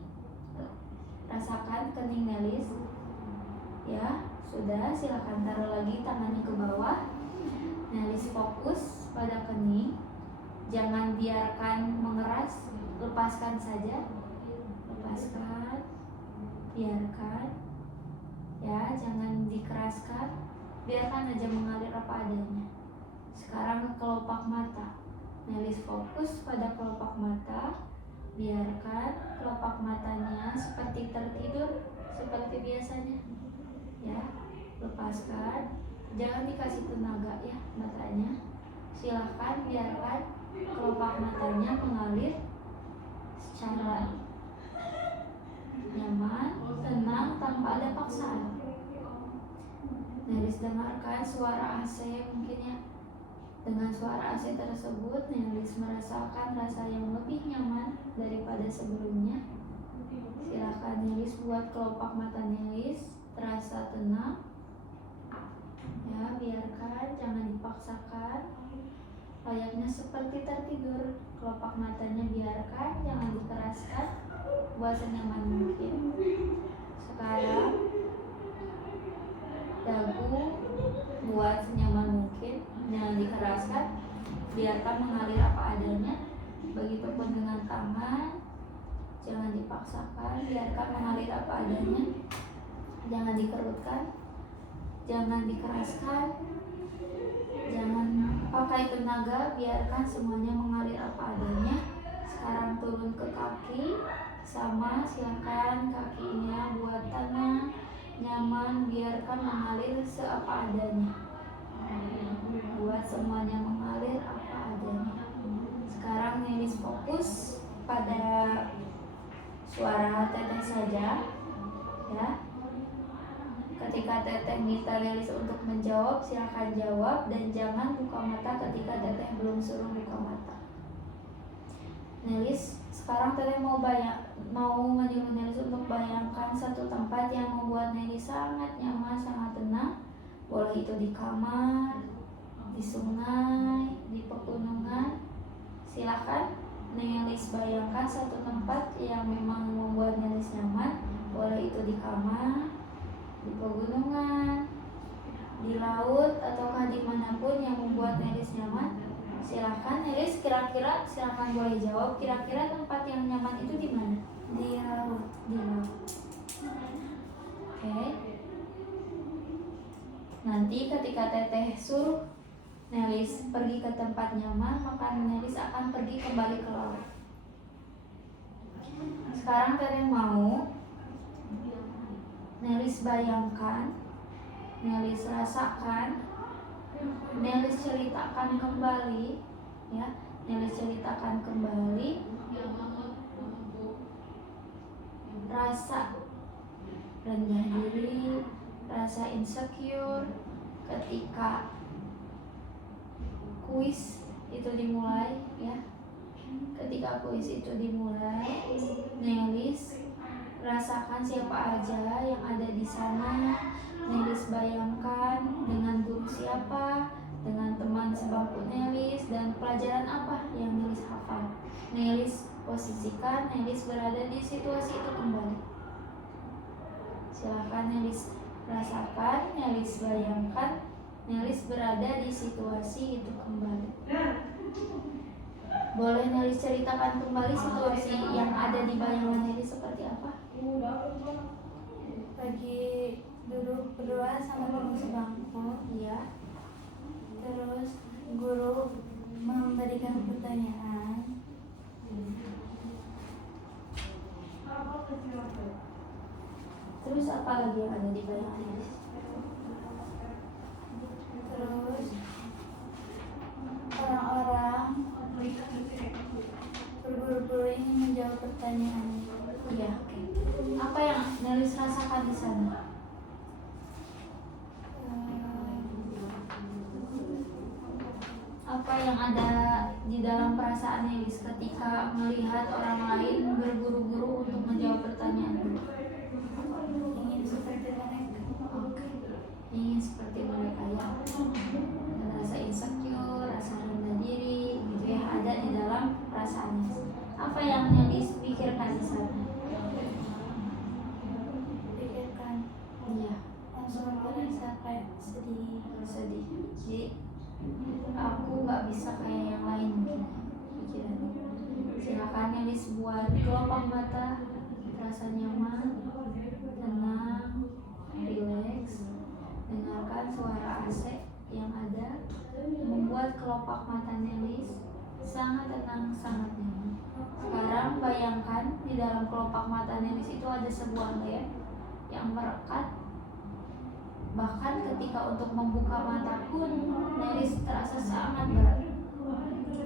Rasakan kening Nelis. Ya, sudah, silakan taruh lagi tangannya ke bawah. Nelis fokus pada kening. Jangan biarkan mengeras, lepaskan saja. Lepaskan. Biarkan. Ya, jangan dikeraskan. Biarkan aja mengalir apa adanya. Sekarang ke kelopak mata. Nelis fokus pada kelopak mata. Biarkan kelopak matanya seperti tertidur seperti biasanya. Ya, lepaskan. Jangan dikasih tenaga ya matanya. Silahkan biarkan kelopak matanya mengalir secara nyaman, tenang, tanpa ada paksaan. Nelis dengarkan suara AC mungkin ya. Dengan suara AC tersebut, Nelis merasakan rasa yang lebih nyaman daripada sebelumnya. Silakan Nelis buat kelopak mata Nelis terasa tenang. Ya, biarkan, jangan dipaksakan. Layaknya seperti tertidur, kelopak matanya biarkan, jangan dikeraskan, buat senyaman mungkin. Sekarang dagu buat senyaman mungkin, jangan dikeraskan, biarkan mengalir apa adanya. Begitupun dengan tangan, jangan dipaksakan, biarkan mengalir apa adanya, jangan dikerutkan, jangan dikeraskan, jangan pakai tenaga, biarkan semuanya mengalir apa adanya. Sekarang turun ke kaki, sama silakan kakinya buat tenang, nyaman, biarkan mengalir seapa adanya. Buat semuanya mengalir apa adanya. Sekarang Nelis fokus pada suara teteh saja, ya. Ketika teteh minta Nelis untuk menjawab, silakan jawab dan jangan buka mata ketika teteh belum suruh buka mata. Nelis, sekarang teteh mau menyuruh Nelis untuk bayangkan satu tempat yang membuat Nelis sangat nyaman, sangat tenang. Boleh itu di kamar, di sungai, di pegunungan. Silahkan Nelis bayangkan satu tempat yang memang membuat Nelis nyaman. Boleh itu di kamar, di pegunungan, di laut, ataukah dimanapun yang membuat Nelis nyaman. Silahkan Nelis, kira-kira silahkan boleh jawab, kira-kira tempat yang nyaman itu di mana? Di laut. Di laut. Oke. Nanti ketika teteh suruh Nelis pergi ke tempat nyaman, maka Nelis akan pergi kembali ke laut. Sekarang teteh mau Nelis bayangkan, Nelis rasakan, Nelis ceritakan kembali, ya. Nelis ceritakan kembali rasa rendah diri, rasa insecure ketika kuis itu dimulai, ya. Ketika kuis itu dimulai, Nelis rasakan siapa aja yang ada di sana. Nelis bayangkan dengan guru siapa, dengan teman sebangku Nelis, dan pelajaran apa yang Nelis hafal. Nelis posisikan Nelis berada di situasi itu kembali. Silakan Nelis rasakan, Nelis bayangkan, Nelis berada di situasi itu kembali. Boleh Nelis ceritakan kembali situasi yang ada di bayangan Nelis seperti apa? Lagi duduk berdua sama teman sebangku, Iya. terus guru memberikan pertanyaan. Terus apa lagi yang ada di bayangan Nelis? Terus orang-orang berburu-buru ingin menjawab pertanyaan. Iya. Apa yang Nelis rasakan di sana? Apa yang ada di dalam perasaan Nelis ketika melihat orang lain berburu-buru untuk menjawab pertanyaan? Ingin seperti mereka. Oke. Ingin seperti mereka, ya. Dan rasa insecure, rasa rendah diri, gitu ya, ada di dalam perasaan Nelis. Apa yang Nelis pikirkan di sana? Pikirkan, Iya. langsung merasa kayak sedih. Sedih. Jadi aku nggak bisa kayak yang lain mungkin pikirannya. Silakan Nelis buat kelopak mata, rasa nyaman, tenang, rileks, dengarkan suara AC yang ada, membuat kelopak mata Nelis sangat tenang, sangat nyaman. Sekarang bayangkan di dalam kelopak mata Nelis itu ada sebuah lem yang merekat. Bahkan ketika untuk membuka mata pun Nelis terasa sangat berat.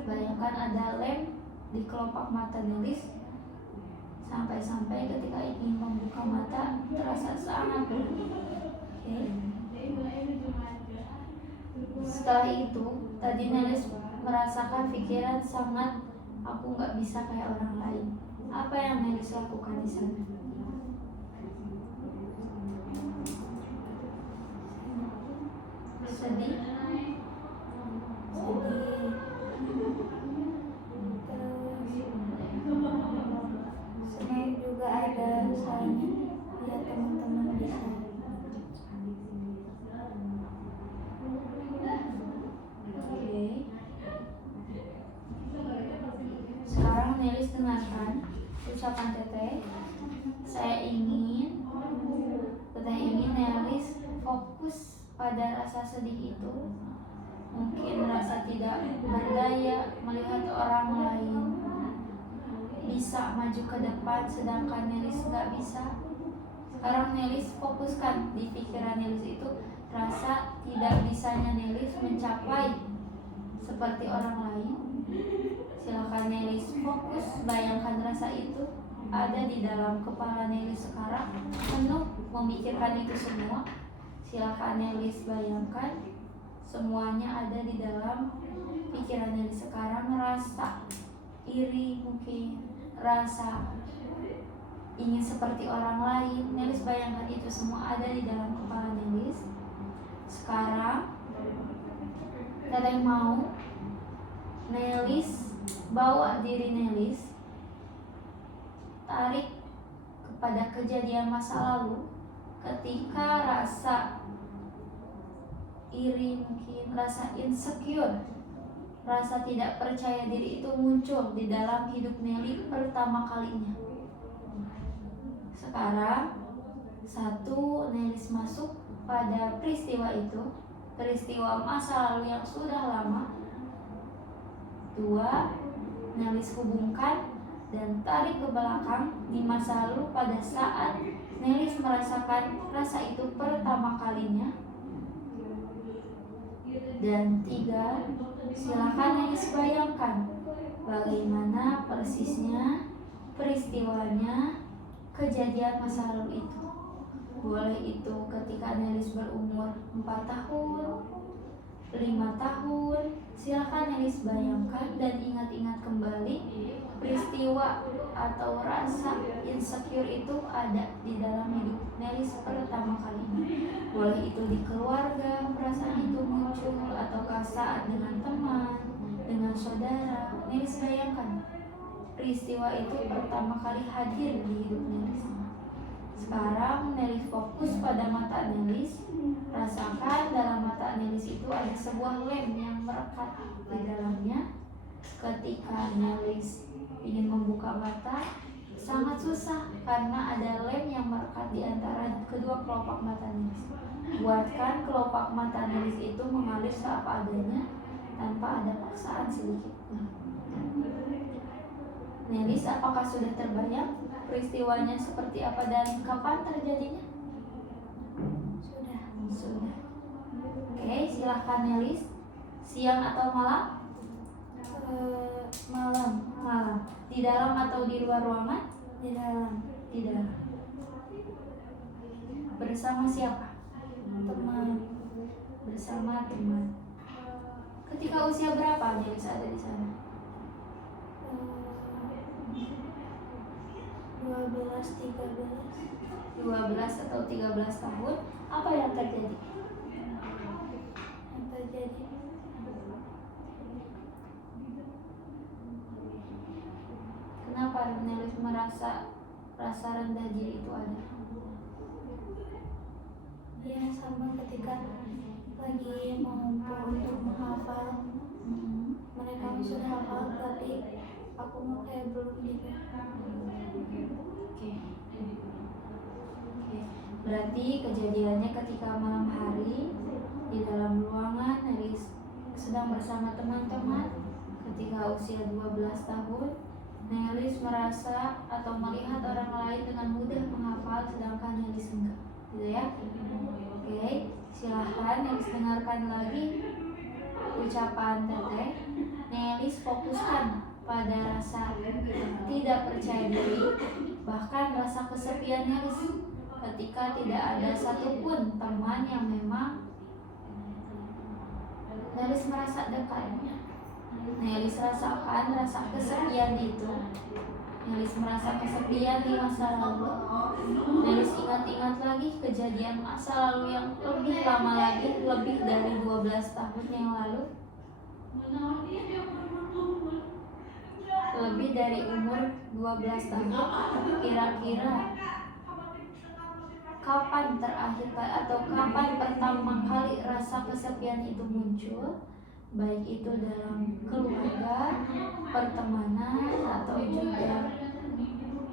Bayangkan ada lem di kelopak mata Nelis, sampai-sampai ketika ingin membuka mata terasa sangat berat. Oke. Setelah itu tadi Nelis merasakan pikiran sangat, aku nggak bisa kayak orang lain. Apa yang Nelis lakukan di sana? Sedih. Senang juga ada soalnya lihat teman-teman di sana. Oke. Sekarang Nelis dengarkan ucapan teteh. Teteh ingin Nelis fokus pada rasa sedih itu. Mungkin rasa tidak berdaya melihat orang lain bisa maju ke depan sedangkan Nelis nggak bisa. Sekarang Nelis fokuskan di pikiran Nelis itu rasa tidak bisanya Nelis mencapai seperti orang lain. Silakan Nelis fokus, bayangkan rasa itu ada di dalam kepala Nelis sekarang, penuh memikirkan itu semua. Silakan Nelis bayangkan semuanya ada di dalam pikiran Nelis sekarang. Rasa iri mungkin, rasa ingin seperti orang lain, Nelis bayangkan itu semua ada di dalam kepala Nelis. Sekarang Teteh mau Nelis bawa diri Nelis tarik kepada kejadian masa lalu ketika rasa iri mungkin, rasa insecure, rasa tidak percaya diri itu muncul di dalam hidup Nelly pertama kalinya. Sekarang Nelis masuk pada peristiwa itu, peristiwa masa lalu yang sudah lama. 2, Nelis hubungkan dan tarik ke belakang di masa lalu pada saat Nelis merasakan rasa itu pertama kalinya. Dan 3, silakan Nelis bayangkan bagaimana persisnya peristiwanya kejadian masa lalu itu. Boleh itu ketika Nelis berumur 4 tahun, 5 tahun. Silakan Nelis bayangkan dan ingat-ingat kembali peristiwa atau rasa insecure itu ada di dalam hidup Nelis pertama kalinya. Boleh itu di keluarga perasaan itu muncul, ataukah saat dengan teman, dengan saudara. Nelis bayangkan peristiwa itu pertama kali hadir di hidup Nelis. Sekarang Nelis fokus pada mata Nelis. Rasakan dalam mata Nelis itu ada sebuah lem yang merekat di dalamnya. Ketika Nelis ingin membuka mata, sangat susah karena ada lem yang merekat di antara kedua kelopak mata Nelis. Buatkan kelopak mata Nelis itu mengalir seapa adanya tanpa ada paksaan sedikit. Nelis, apakah sudah terbayang peristiwanya seperti apa dan kapan terjadinya? Sudah. Oke, silahkan Nelis. Siang atau malam? Malam. Di dalam atau di luar ruangan? Di dalam. Di dalam. Bersama siapa? Teman. Bersama teman. Ketika usia berapa Nelis ada di sana? 12 atau 13 tahun. Apa yang terjadi? Kenapa Nelis merasa rasa rendah diri itu ada? Ya, sama ketika lagi mengumpul untuk menghafal. Mereka sudah hafal tapi aku mau kayak belum gitu. Oke. Berarti kejadiannya ketika malam hari di dalam ruangan Nelis sedang bersama teman-teman. Ketika usia 12 tahun, Nelis merasa atau melihat orang lain dengan mudah menghafal sedangkan Nelis enggak, gitu ya. Oke, silahkan Nelis dengarkan lagi ucapan Teteh. Nelis fokuskan pada rasa tidak percaya diri, bahkan rasa kesepian Nelis ketika tidak ada satupun teman yang memang Nelis merasa dekat. Nelis rasakan rasa kesepian itu. Nelis merasa kesepian di masa lalu. Nelis ingat-ingat lagi kejadian masa lalu yang lebih lama lagi, lebih dari 12 tahun yang lalu. Lebih dari umur 12 tahun. Kira-kira kapan terakhir atau kapan pertama kali rasa kesepian itu muncul? Baik itu dalam keluarga, pertemanan, atau juga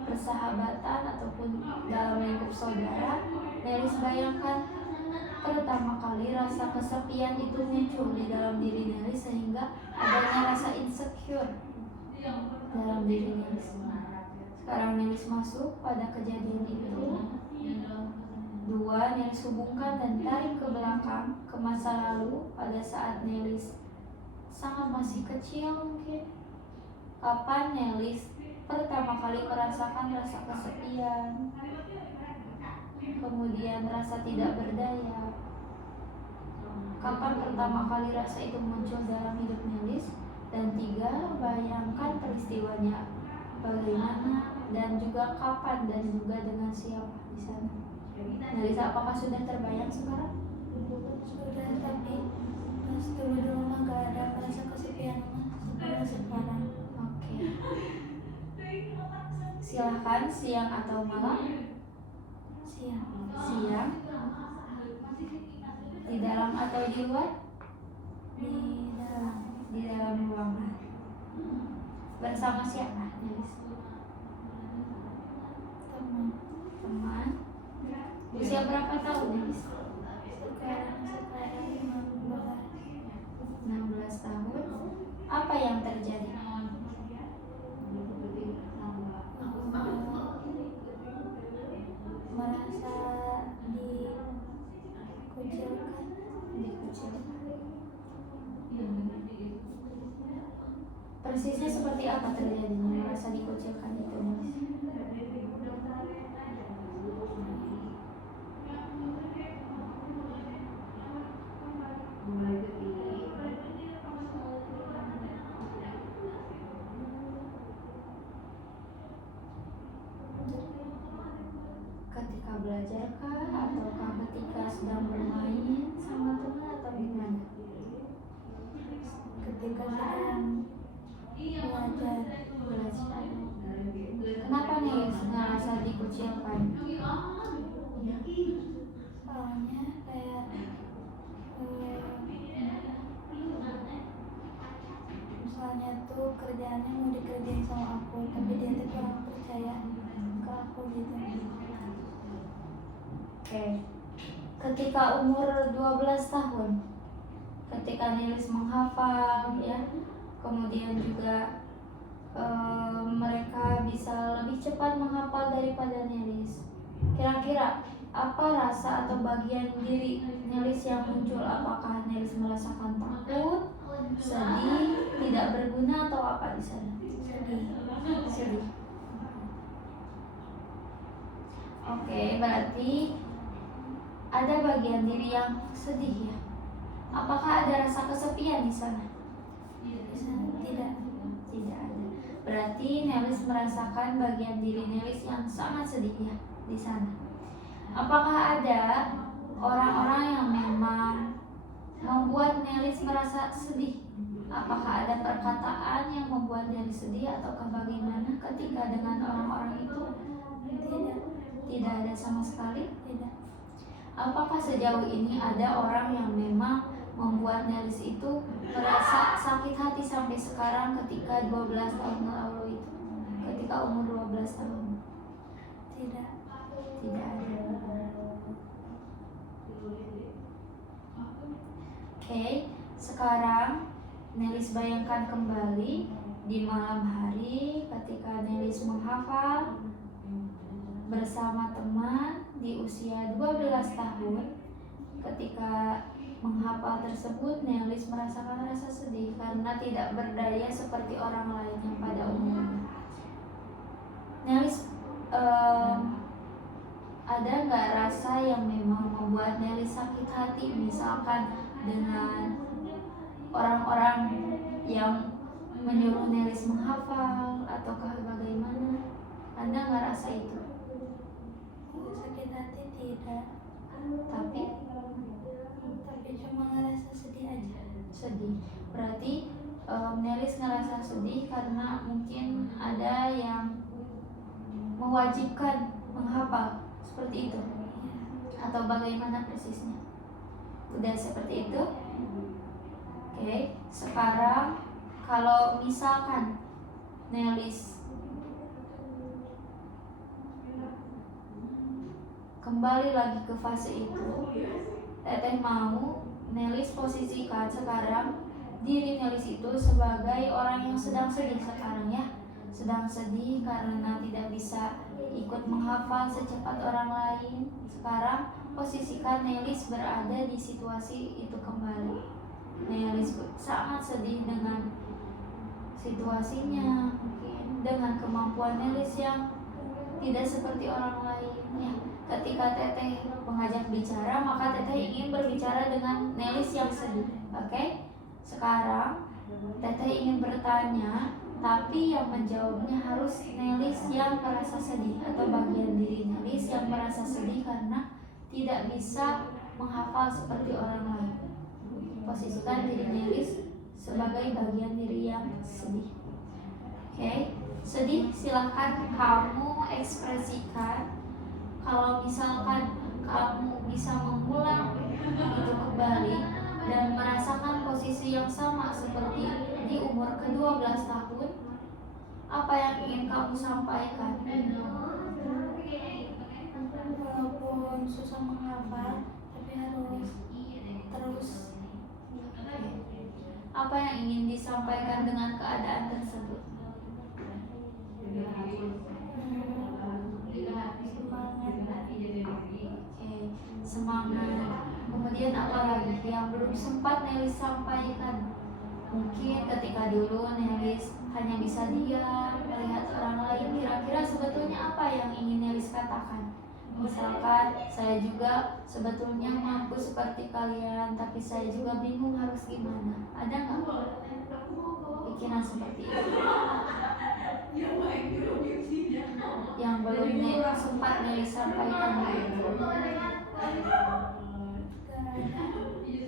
persahabatan, ataupun dalam lingkup saudara. Nelis bayangkan pertama kali rasa kesepian itu muncul di dalam diri Nelis sehingga adanya rasa insecure dalam diri Nelis. Sekarang Nelis masuk pada kejadian itu. 2. Nelis hubungkan dan tarik ke belakang ke masa lalu pada saat Nelis sangat masih kecil mungkin. Kapan Nelis pertama kali merasakan rasa kesepian, kemudian rasa tidak berdaya. Kapan pertama kali rasa itu muncul dalam hidup Nelis. Dan 3. Bayangkan peristiwanya bagaimana dan juga kapan dan juga dengan siapa di sana. Nelis, apakah sudah terbayang sekarang? Sudah, tapi pas dulu mah gak ada merasa kesepian mah sekarang. Oke. Silahkan, siang atau malam? Siang. Siang. Di dalam atau di luar? Di dalam. Di dalam ruangan. Bersama siapa, Nelis? Teman. Usia berapa tahun, Nelis? Sekarang 16 tahun. Apa yang terjadi? merasa dikucilkan. Persisnya seperti apa terjadinya merasa dikucilkan itu, Nelis? Ketika belajar kah, ataukah ketika sedang bermain sama teman atau gimana? Ketika sedang Belajar. Kenapa nih ngerasa dikucilkan? soalnya kayak misalnya tuh kerjaannya mau dikerjain sama aku tapi dia tuh kurang percaya ke aku gitu. Oke. Ketika umur 12 tahun, ketika Nelis menghafal ya, kemudian juga mereka bisa lebih cepat menghafal daripada Nelis. Kira-kira apa rasa atau bagian diri Nelis yang muncul? Apakah Nelis merasakan takut, sedih, tidak berguna, atau apa di sana? Sedih. Oke, berarti ada bagian diri yang sedih ya. Apakah ada rasa kesepian di sana? Tidak. Tidak ada. Berarti Nelis merasakan bagian diri Nelis yang sangat sedih ya di sana. Apakah ada orang-orang yang memang membuat Nelis merasa sedih? Apakah ada perkataan yang membuat Nelis sedih ataukah bagaimana ketika dengan orang-orang itu? Tidak. Tidak ada sama sekali. Tidak. Apakah sejauh ini ada orang yang memang membuat Nelis itu merasa sakit hati sampai sekarang ketika 12 tahun lalu itu? Ketika umur 12 tahun? Tidak. Tidak ada. Oke, sekarang Nelis bayangkan kembali di malam hari ketika Nelis menghafal bersama teman di usia 12 tahun. Ketika menghafal tersebut, Nelis merasakan rasa sedih karena tidak berdaya seperti orang lain yang pada umumnya. Nelis ada nggak rasa yang memang membuat Nelis sakit hati, misalkan dengan orang-orang yang menyuruh Nelis menghafal ataukah bagaimana? Ada nggak rasa itu? Sakit hati tidak. Tapi cuma ngerasa sedih aja. Sedih. Berarti Nelis ngerasa sedih karena mungkin ada yang mewajibkan menghafal seperti itu, atau bagaimana persisnya? Udah seperti itu? Oke, sekarang kalau misalkan Nelis kembali lagi ke fase itu, Teteh mau Nelis posisikan sekarang diri Nelis itu sebagai orang yang sedang sedih sekarang ya. Sedang sedih karena tidak bisa ikut menghafal secepat orang lain. Sekarang posisikan Nelis berada di situasi itu kembali. Nelis sangat sedih dengan situasinya, mungkin dengan kemampuan Nelis yang tidak seperti orang lain ya. Ketika Teteh mengajak bicara, maka Teteh ingin berbicara dengan Nelis yang sedih. Oke? Sekarang Teteh ingin bertanya, tapi yang menjawabnya harus Nelis yang merasa sedih atau bagian diri Nelis yang merasa sedih karena tidak bisa menghafal seperti orang lain. Posisikan diri Nelis sebagai bagian diri yang sedih. Oke? Sedih, silahkan kamu ekspresikan. Kalau misalkan kamu bisa mengulang itu kembali dan merasakan posisi yang sama seperti di umur ke-12 tahun, apa yang ingin kamu sampaikan? Walaupun susah menghafal, tapi harus terus. Apa yang ingin disampaikan dengan keadaan tersebut? Semangat. Kemudian apa lagi yang belum sempat Nelis sampaikan? Mungkin ketika dulu Nelis hanya bisa diam melihat orang lain, kira-kira sebetulnya apa yang ingin Nelis katakan? Misalkan saya juga sebetulnya mampu seperti kalian, tapi saya juga bingung harus gimana. Ada nggak pikiran seperti itu? Yang belum sempat Nelis sampaikan dulu.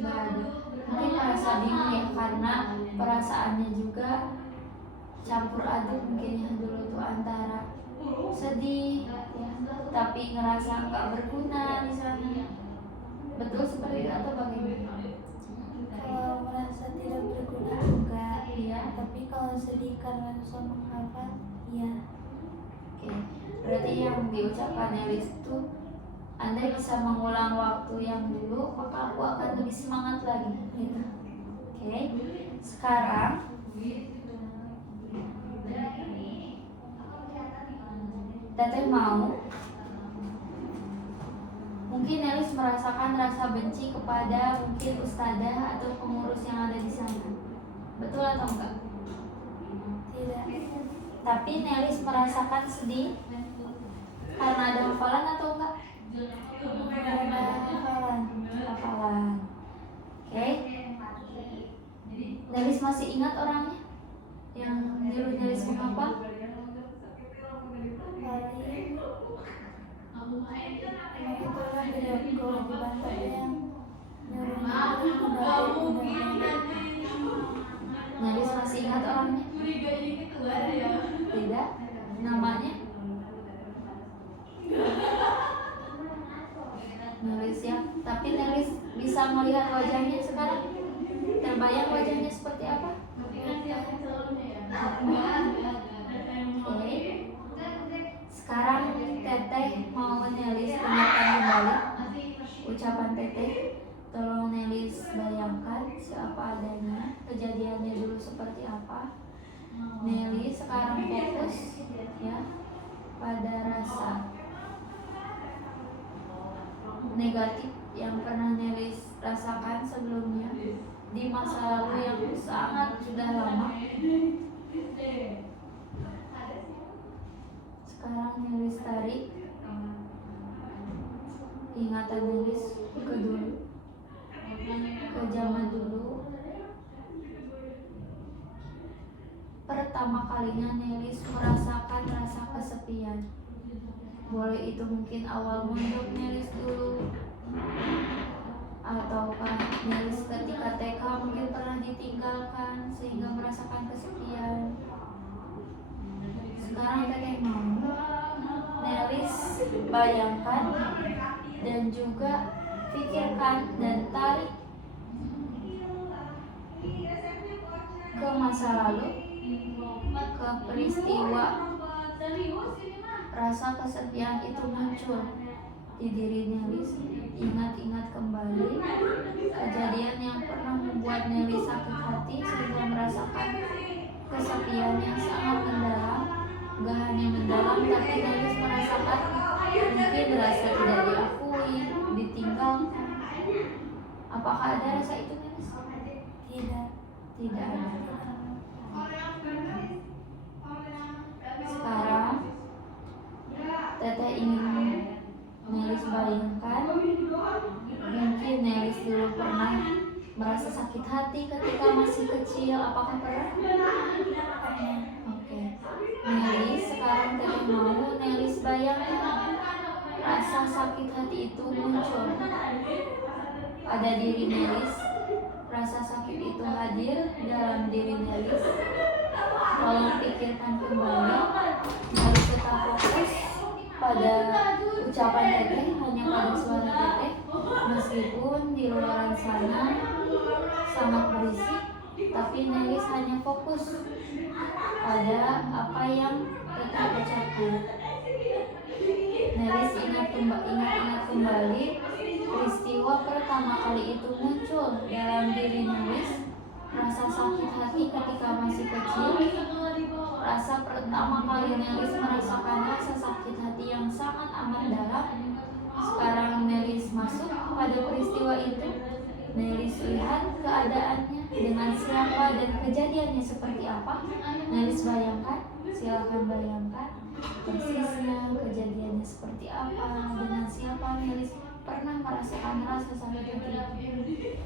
Gak ada. Mungkin merasa bingung ya, karena perasaannya juga campur aduk mungkin ya dulu tuh, antara sedih ya, tapi ngerasa nggak berguna di sana. Betul seperti itu atau bagaimana? Kalau merasa tidak berguna enggak, Iya. tapi kalau sedih karena susah menghafal, iya. Oke. Berarti yang diucapkan Nelis itu, Anda bisa mengulang waktu yang dulu, maka aku akan lebih semangat lagi gitu. Oke. Sekarang Teteh mau, mungkin Nelis merasakan rasa benci kepada mungkin ustadzah atau pengurus yang ada di sana. Betul atau enggak? Tidak. Tapi Nelis merasakan sedih karena ada hafalan atau enggak? Karena hafalan. Hafalan. Oke. Nelis masih ingat orangnya yang nyuruh Nelis menghafal? Paling emang itulah kewajiban saya yang nyuruh Nelis masih ingat orangnya? Tidak. Namanya? Nelis ya. Tapi Nelis bisa melihat wajahnya sekarang? Terbayang wajahnya seperti apa? Oke. Sekarang Teteh mau Nelis ingatkan kembali ucapan Teteh. Tolong Nelis bayangkan siapa adanya, kejadiannya dulu seperti apa. Nelis sekarang fokus ya pada rasa negatif yang pernah Nelis rasakan sebelumnya di masa lalu yang sangat sudah lama. Sekarang Nelis tarik ingatan Nelis ke dulu, ke zaman dulu. Pertama kalinya Nelis merasakan rasa kesepian. Boleh itu mungkin awal mondok Nelis dulu, ataukah Nelis ketika TK mungkin pernah ditinggalkan sehingga merasakan kesepian. Sekarang Teteh mau Nelis bayangkan dan juga pikirkan dan tarik ke masa lalu, ke peristiwa rasa kesepian itu muncul. di diri Nelis. Ingat-ingat kembali kejadian yang pernah membuat Nelis sakit hati sehingga merasakan kesepian yang sangat mendalam. Gak hanya mendalam, tapi Nelis merasakan mungkin rasa tidak diakui, ditinggalkan. Apakah ada rasa itu, Nelis? Tidak. Tidak ada. Sekarang Teteh ingin Nelis bayangkan, mungkin Nelis dulu pernah merasa sakit hati ketika masih kecil. Apakah pernah? Oke. Nelis, sekarang Teteh mau Nelis bayangkan rasa sakit hati itu muncul pada diri Nelis. Rasa sakit itu hadir dalam diri Nelis. Tolong pikirkan kembali. Nelis tetap fokus pada ucapan Teteh, hanya pada suara Teteh, meskipun di luar sana sangat berisik, tapi Nelis hanya fokus pada apa yang Teteh ucapkan. Nelis ingat kembali peristiwa pertama kali itu muncul dalam diri Nelis. Rasa sakit hati ketika masih kecil. Rasa pertama kali Nelis merasakan rasa sakit hati yang sangat amat dalam. Sekarang Nelis masuk pada peristiwa itu. Nelis lihat keadaannya, dengan siapa dan kejadiannya seperti apa. Nelis bayangkan, silakan bayangkan persisnya kejadiannya seperti apa, dengan siapa Nelis pernah merasakan rasa sakit hati itu.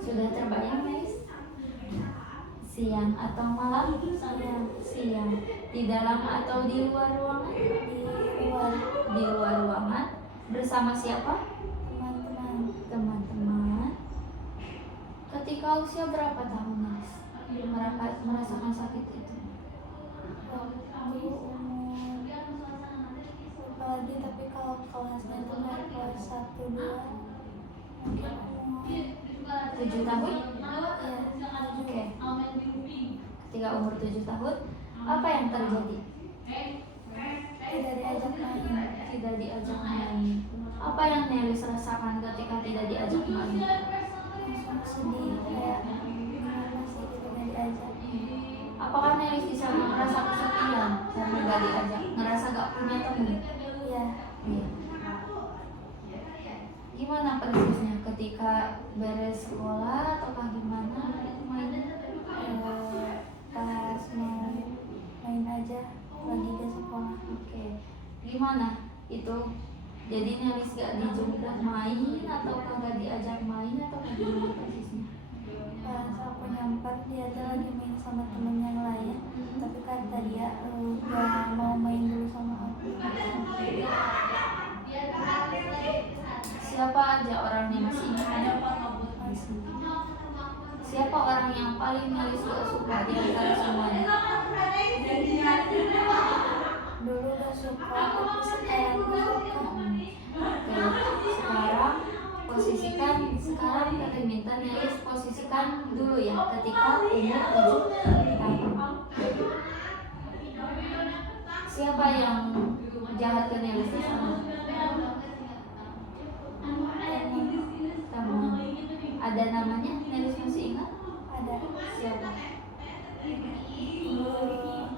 Sudah terbayang, Nelis? Siang atau malam? Siang. Di dalam atau di luar ruangan? Di luar ruangan. Bersama siapa? Teman-teman. Ketika usia berapa tahun, Nelis merasakan sakit itu? Lagi, tapi kalau kelasnya itu naik kelas 1, 2 mungkin 7 tahun? ya. Oke. Ketika umur 7 tahun, apa yang terjadi? Tidak diajak main. Tidak diajak main. Apa yang Nelis rasakan ketika tidak diajak main? Langsung sedih, kayak gimana sih kita gak diajak. Apakah Nelis bisa merasa kesepian karena gak diajak? Ngerasa gak punya teman? Iya. Iya. Gimana persisnya ketika beres sekolah ataukah gimana mainnya? Pas mau main aja lagi ke sekolah. Oke. Gimana itu? Jadi Nelis gak dijemput main atau gak diajak main atau gimana persisnya? Pas aku nyamper, dia tuh lagi main sama temen yang lain, tapi kata dia gak mau main dulu sama aku. Siapa aja orangnya, masih ingat? Masih. Siapa orang yang paling Nelis gak suka di antara semuanya? Dulu gak suka, tapi sekarang suka. Oke, sekarang Teteh minta Nelis posisikan dulu ya ketika umur 7 tahun. Siapa yang jahat ke Nelis di sana? Teman. Ada namanya? Nelis masih ingat? Ada Siapa?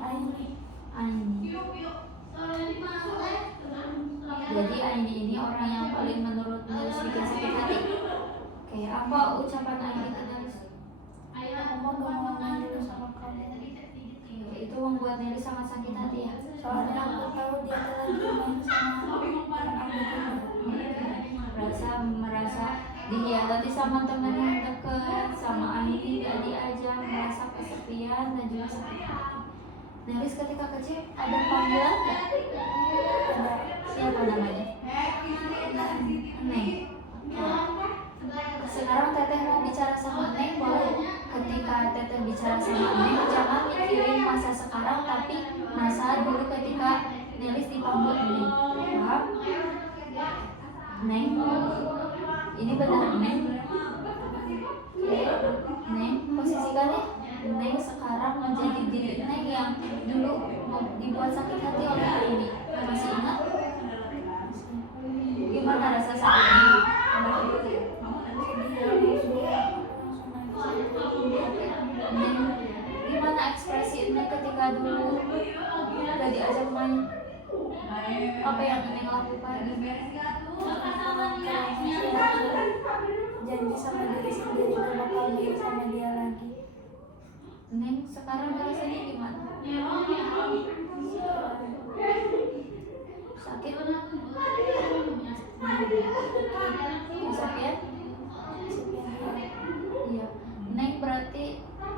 Aini. Jadi Aini ini orang yang paling menurut Nelis bikin sakit hati. Oke, apa ucapan Aini ke Nelis? Aku gak mau main dulu sama kamu. Itu membuat Nelis sangat sakit hati ya. Soalnya aku tahu dia tuh lagi main sama teman aku juga. Merasa dihianati sama teman yang dekat, sama Aini gak diajak, merasa kesepian dan juga sakit hati. Nelis ketika kecil ada panggilan gak? Ada. Siapa namanya? Neng. Sekarang Teteh mau bicara sama Neng, boleh? Ketika Teteh bicara sama Neng, jangan mikirin masa sekarang, tapi masa dulu ketika Nelis dipanggil Neng. Paham? Neng, ini benar Neng? Neng, posisikan ya. Neng sekarang menjadi diri Neng yang dulu dibuat sakit hati oleh Aini. Masih ingat? dulu udah diajak main, apa yang Neng lakukan? Janji sama diri sendiri gak bakal main sama dia lagi. Neng sekarang rasanya gimana? Sakit? Kesepian? Iya. Neng berarti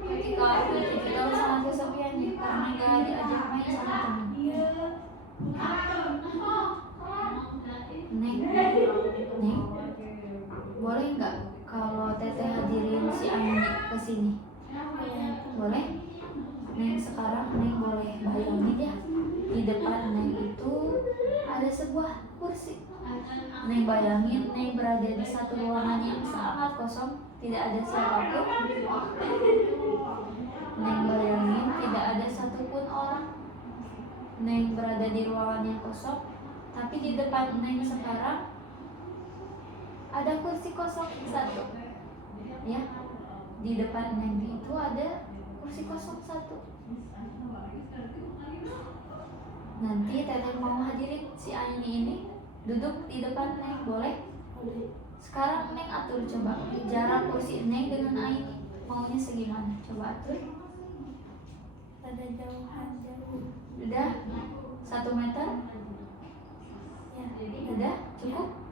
ketika aku 7 tahun sangat kesepian ya, karena gak diajak main sama temen. Neng, boleh nggak kalau Teteh hadirin si Aini ke sini? Boleh? Neng sekarang Neng boleh bayangin ya, di depan Neng itu ada sebuah kursi. Neng bayangin Neng berada di satu ruangan yang sangat kosong, tidak ada siapapun. Neng bayangin tidak ada satupun orang. Neng berada di ruangan yang kosong, tapi di depan Neng sekarang ada kursi kosong satu. Ya, di depan Neng itu ada kursi kosong satu. Nanti Teteh mau hadirin si Aini ini duduk di depan Neng, boleh? Sekarang Neng atur coba jarak kursi Neng dengan Aini maunya segimana? Coba atur. Ada jauhan jauh. Udah 1 meter? Ya, Udah cukup?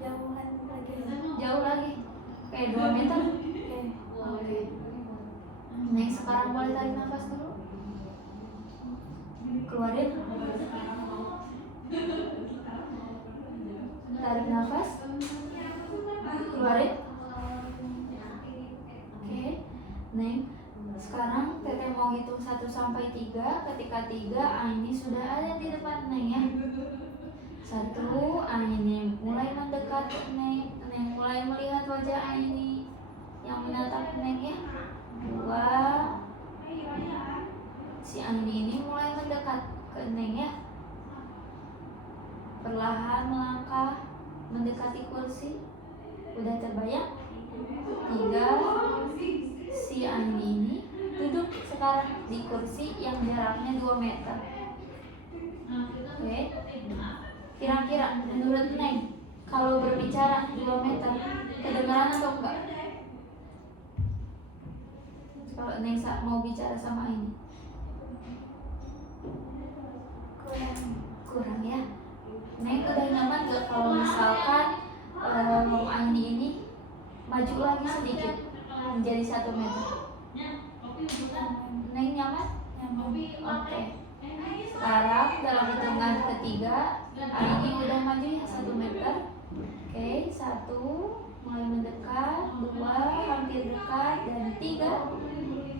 jauhan lagi. Jauh lagi? Kayak 2 meter? Oke. Neng sekarang boleh tarik nafas dulu. Keluarin. Tarik nafas. Keluarin. Oke. Neng, sekarang Teteh mau hitung 1 sampai 3. Ketika 3, Aini sudah ada di depan Neng ya. 1, Aini mulai mendekat Neng. Neng mulai melihat wajah Aini yang menatap Neng ya. 2, si Aini ini mulai mendekat ke Neng ya. Perlahan melangkah mendekati kursi. Udah terbayang? 3, si Aini ini duduk sekarang di kursi yang jaraknya 2 meter. Oke. Kira-kira menurut Neng, kalau berbicara 2 meter, kedengaran atau enggak? Kalau Neng mau bicara sama Aini, kurang ya. Neng udah nyaman gak kalau misalkan Aini ini maju lagi sedikit menjadi 1 meter? Neng nyaman? Oke. Sekarang dalam hitungan ketiga, Aini udah maju ya 1 meter. Oke, 1 mulai mendekat, 2 hampir dekat, dan 3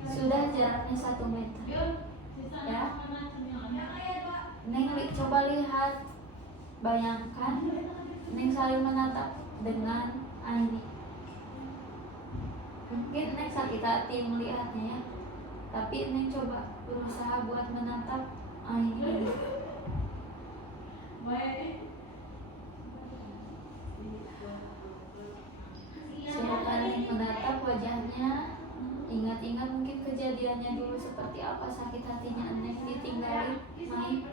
sudah jaraknya 1 meter. Ya. Neng coba lihat, bayangkan Neng saling menatap dengan Aini. Mungkin Neng sakit hati melihatnya ya, tapi Neng coba berusaha buat menatap Aini. Silakan Neng menatap wajahnya. Ingat-ingat mungkin kejadiannya dulu seperti apa sakit hatinya Neng ditinggalin main.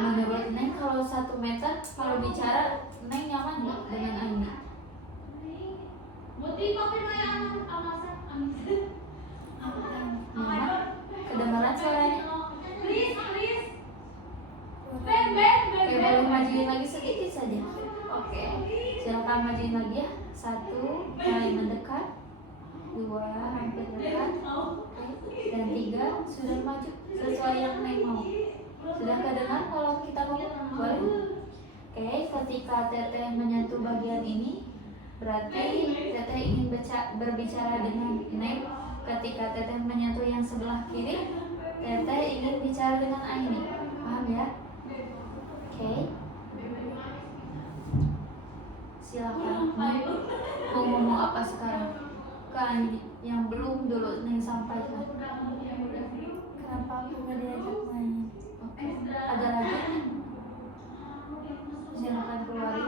Menurut Neng kalau 1 meter kalau bicara Neng nyaman nggak dengan Aini? Nyaman? Kedengaran suaranya? Oke, boleh majuin lagi sedikit saja. Oke, silakan majuin lagi ya. 1 mulai mendekat, 2 hampir dekat, dan 3 sudah maju sesuai yang Neng mau. Sudah kedengar kalau kita ngomong? Boleh? Oke, ketika Teteh menyentuh bagian ini, berarti Teteh ingin berbicara dengan Neng. Ketika Teteh menyentuh yang sebelah kiri, Teteh ingin bicara dengan Aini. Paham ya? Oke. Silakan Neng mau ngomong apa sekarang ke Aini yang belum dulu Neng sampaikan. Kenapa aku gak diajak main? Oke. Ada lagi Neng? Silakan keluarin.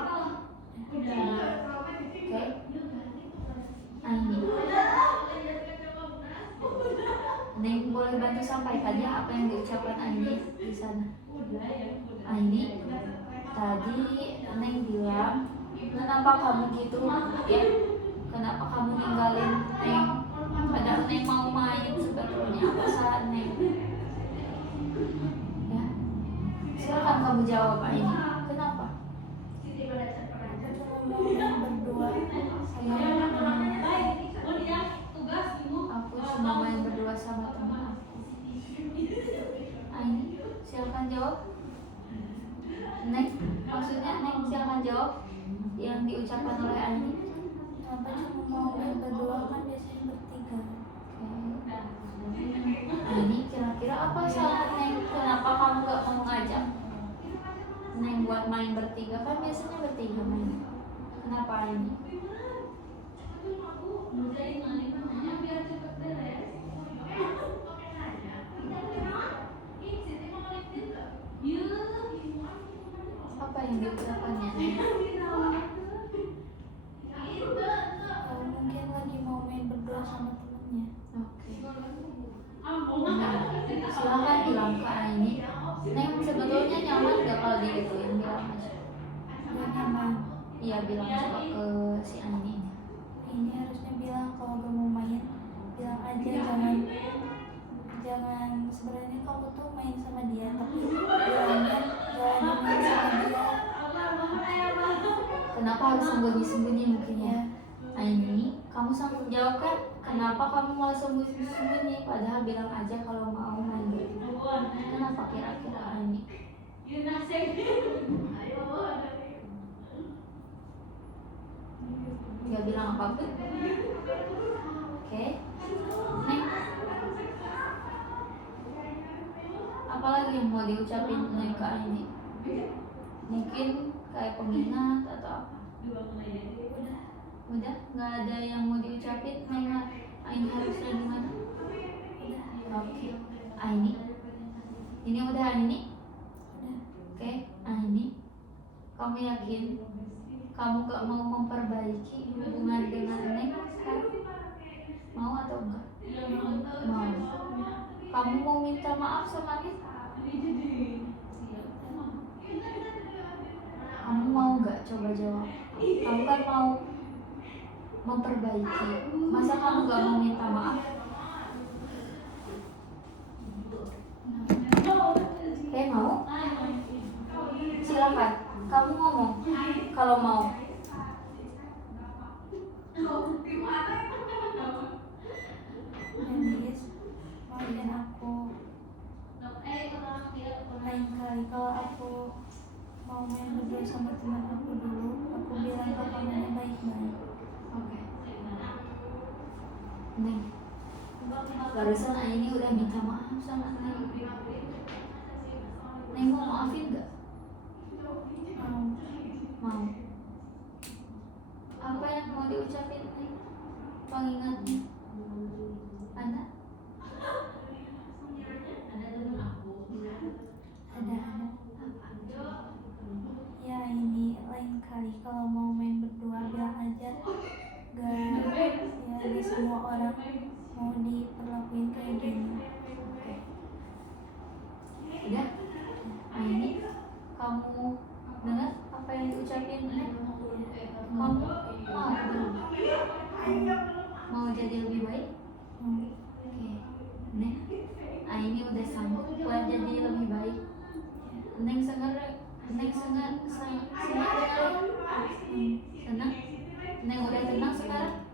Oke. Aini yang diucapkan Aini di sana? Aini, tadi Neng bilang, kenapa kamu gitu ya? Kenapa kamu ninggalin Neng? Padahal Neng mau main sebetulnya, apa salah Neng? Ya, silakan kamu jawab Aini. Kenapa? Aku cuma mau main berdua sama teman-teman. Aku cuma main berdua sama teman aku. Aini, silakan jawab. Neng, maksudnya Neng silakan jawab yang diucapkan oleh Aini. Kenapa cuma mau main berdua, kan biasanya bertiga. Aini, kira-kira apa salah Neng? Kenapa kamu gak mau ngajak Neng buat main bertiga? Kan biasanya bertiga main. Kenapa Aini? Apa yang diucapkannya Neng? Mungkin lagi mau main berdua sama temennya. Oke. Nah, silakan bilang ke Aini. Neng sebetulnya nyaman gak kalau digituin? Bilang aja. Gak nyaman. Iya, bilang coba ke si Aini. Ini harusnya bilang kalau gak mau main, bilang aja, jangan sebenarnya kamu tuh main sama dia, tapi bilangnya gak lagi main sama dia. Kenapa harus sembunyi-sembunyi mungkin ya? Aini, kamu sanggup jawab kan? Kenapa kamu malah sembunyi-sembunyi? Padahal bilang aja kalau mau main berdua. Kenapa kira-kira Aini? Gak bilang apapun. Oke. Neng, apalagi yang mau diucapin Neng ke Aini? Mungkin kayak pengingat atau apa? Udah? Nggak ada yang mau diucapin? Neng, Aini harusnya gimana? Oke. Aini, ini udah Aini? Oke, Aini, kamu yakin kamu gak mau memperbaiki hubungan dengan Neng sekarang? Mau atau enggak? Mau. Kamu mau minta maaf sama Neng? Kamu mau gak? Coba jawab. Kamu kan mau memperbaiki. Masa kamu gak mau minta maaf? Oke, mau? Silakan. Kamu ngomong kalau mau. Dennis, maafin aku. Lain kali kalau aku mau main berdua sama teman aku dulu, aku bilang ke kamunya baik-baik. Oke. Neng, barusan Aini udah minta maaf sama Neng. Neng mau maafin gak? Mau. Apa yang mau diucapin Neng? Pengingatnya? Ada? Ada. Ya ini lain kali kalau mau main berdua bilang aja, gak semua orang mau diperlakuin kayak gini. Udah? Aini, kamu dengar apa yang diucapin Neng? Kamu mau jadi lebih baik? Oke. Neng, Aini udah sanggup buat jadi lebih baik. Neng senang senang. Neng udah tenang sekarang.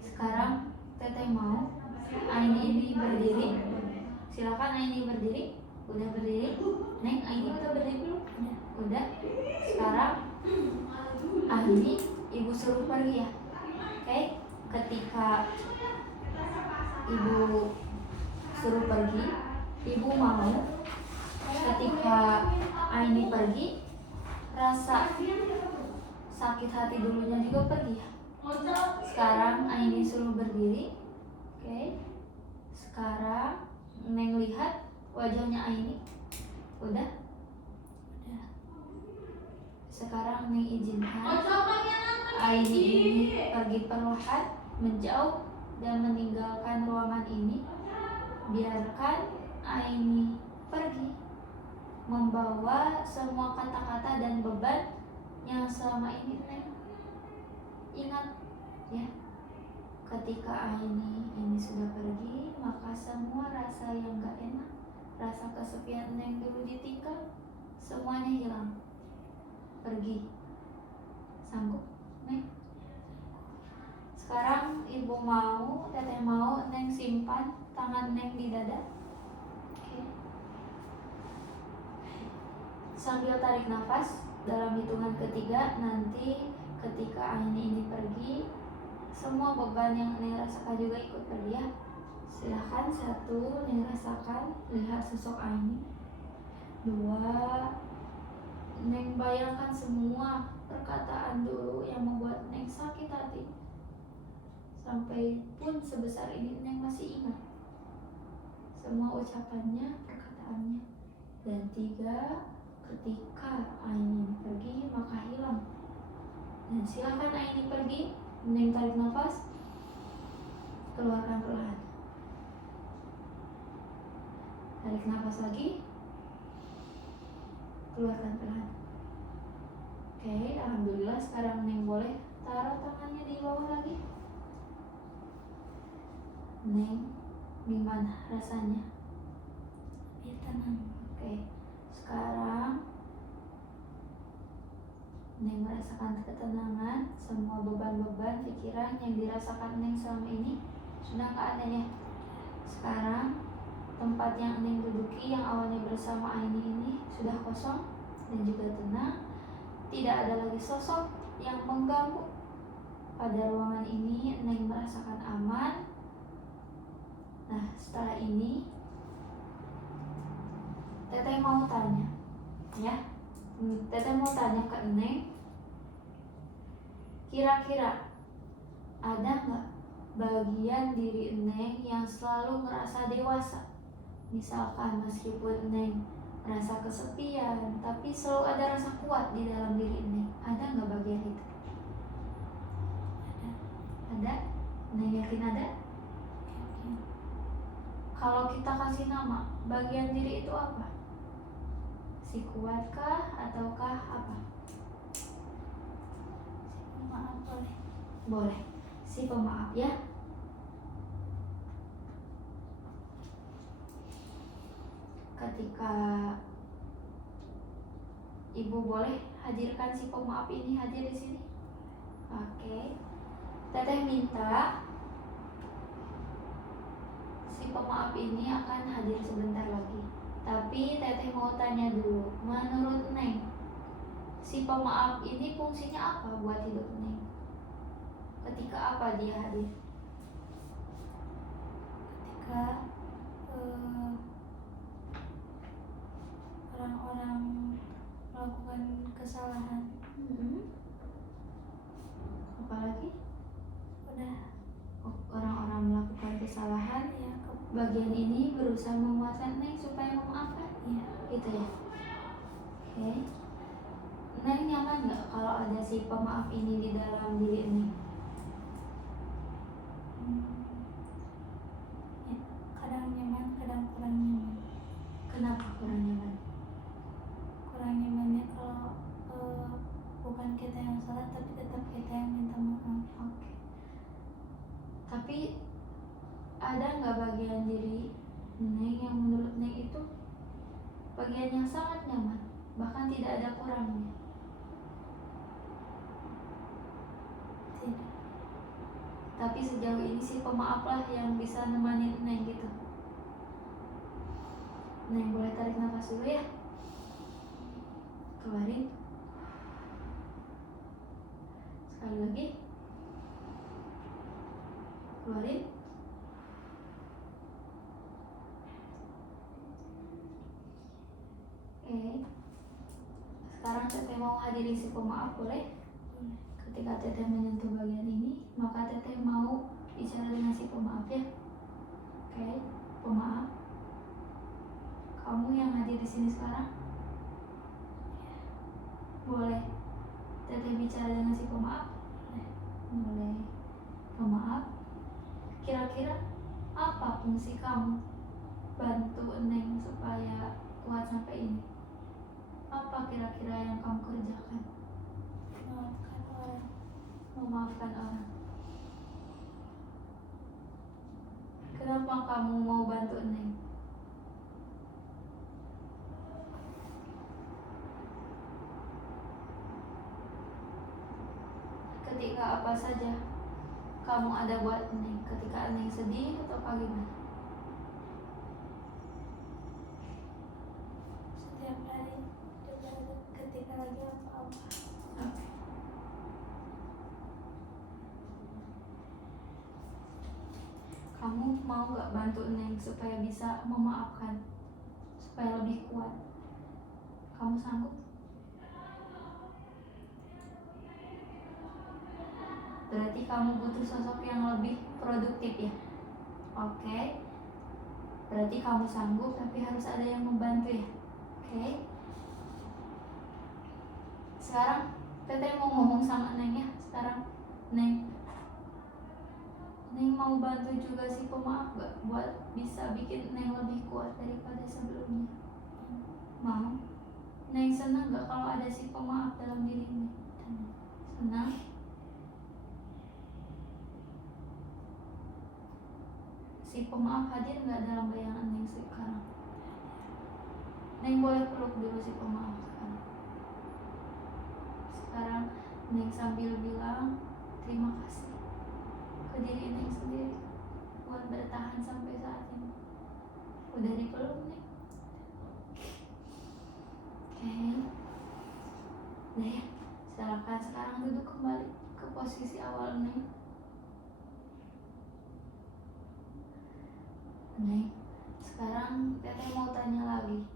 Sekarang Teteh mau Aini ini berdiri. Silakan Aini berdiri. Udah berdiri? Neng, Aini udah berdiri belum? Udah. Sekarang Aini ibu suruh pergi ya. Oke? Ketika ibu suruh pergi, ibu mau ketika Aini pergi, rasa sakit hati dulunya juga pergi ya. Sekarang Aini suruh berdiri. Oke. Sekarang Neng lihat wajahnya Aini. Udah? Sekarang Neng izinkan Aini ini pergi perlahan, menjauh dan meninggalkan ruangan ini. Biarkan Aini pergi, membawa semua kata-kata dan beban yang selama ini Neng ingat ya. Ketika ini sudah pergi, maka semua rasa yang gak enak, rasa kesepian Neng dulu ditinggal, semuanya hilang, pergi. Sanggup Neng? Sekarang ibu mau, teteh mau Neng simpan tangan Neng di dada. Oke. Sambil tarik nafas dalam hitungan ketiga, nanti ketika ini pergi, semua beban yang Neng rasakan juga ikut pergi ya. Silahkan. 1, Neng rasakan, lihat sosok Aini. 2, Neng bayangkan semua perkataan dulu yang membuat Neng sakit hati. Sampai pun sebesar ini Neng masih ingat semua ucapannya, perkataannya. Dan 3, ketika Aini pergi maka hilang. Dan silakan Aini pergi, Neng tarik nafas, keluarkan perlahan. Tarik nafas lagi, keluarkan perlahan. Oke, alhamdulillah. Sekarang Neng boleh taruh tangannya di bawah lagi. Neng, gimana rasanya? Ya, tenang. Oke, sekarang Neng merasakan ketenangan. Semua beban-beban pikiran yang dirasakan Neng selama ini sudah gak ada ya. Sekarang tempat yang Neng duduki yang awalnya bersama Aini ini sudah kosong dan juga tenang. Tidak ada lagi sosok yang mengganggu. Pada ruangan ini Neng merasakan aman. Nah, setelah ini Teteh mau tanya ya. Teteh mau tanya ke Neng, kira-kira ada nggak bagian diri Neng yang selalu ngerasa dewasa? Misalkan meskipun Neng merasa kesepian, tapi selalu ada rasa kuat di dalam diri Neng. Ada nggak bagian itu? Ada? Neng yakin ada? Kalau kita kasih nama, bagian diri itu apa? Si kuatkah ataukah apa? Si pemaaf boleh. Boleh. Si pemaaf ya. Ketika ibu boleh hadirkan si pemaaf ini hadir di sini. Oke. Teteh minta si pemaaf ini akan hadir sebentar lagi. Tapi Teteh mau tanya dulu, menurut Neng, si pemaaf ini fungsinya apa buat hidup Neng? Ketika apa dia hadir? Ketika orang-orang melakukan kesalahan. Apalagi? Udah. Orang-orang melakukan kesalahan Ya, bagian ini berusaha memuaskan Neng supaya memaafkan. Iya. Gitu ya. Oke. Neng nyaman nggak kalau ada si pemaaf ini di dalam diri Neng? Ya, kadang nyaman, kadang kurang nyaman. Kenapa kurang nyaman? Kurang nyamannya kalau bukan kita yang salah, tapi tetap kita yang minta maaf. Oke. Tapi ada nggak bagian diri Neng yang menurut Neng itu bagian yang sangat nyaman, bahkan tidak ada kurangnya? Tidak. Tapi sejauh ini si pemaaf lah yang bisa nemanin Neng gitu. Neng boleh tarik nafas dulu ya. Keluarin. Sekali lagi. Keluarin. Oke. Sekarang Teteh mau hadirin si pemaaf, boleh? Ketika Teteh menyentuh bagian ini, maka Teteh mau bicara dengan si pemaaf ya. Oke, pemaaf. Kamu yang hadir di sini sekarang, boleh Teteh bicara dengan si pemaaf? Boleh. Pemaaf, kira-kira apa fungsi kamu bantu Neng supaya kuat sampai ini? Apa kira-kira yang kamu kerjakan? Memaafkan orang. Memaafkan orang. Kenapa kamu mau bantu Neng? Ketika apa saja kamu ada buat Neng? Ketika Neng sedih atau gimana? Setiap hari juga ketika lagi apa-apa. Oke. Kamu mau gak bantu Neng supaya bisa memaafkan, supaya lebih kuat? Kamu sanggup? Berarti kamu butuh sosok yang lebih produktif ya? Oke. Berarti kamu sanggup tapi harus ada yang membantu ya? Oke. Sekarang Teteh mau ngomong sama Neng ya. Sekarang Neng mau bantu juga si pemaaf gak? Buat bisa bikin Neng lebih kuat daripada sebelumnya. Mau? Neng senang gak kalau ada si pemaaf dalam diri Neng? Senang? Si pemaaf hadir gak dalam bayangan Neng sekarang? Neng boleh peluk dulu si pemaaf sekarang. Sekarang Neng sambil bilang terima kasih ke diri Neng sendiri buat bertahan sampai saat ini. Udah dipeluk Neng? Oke. Nah ya, silakan sekarang duduk kembali ke posisi awal Neng. Neng, sekarang Teteh mau tanya lagi.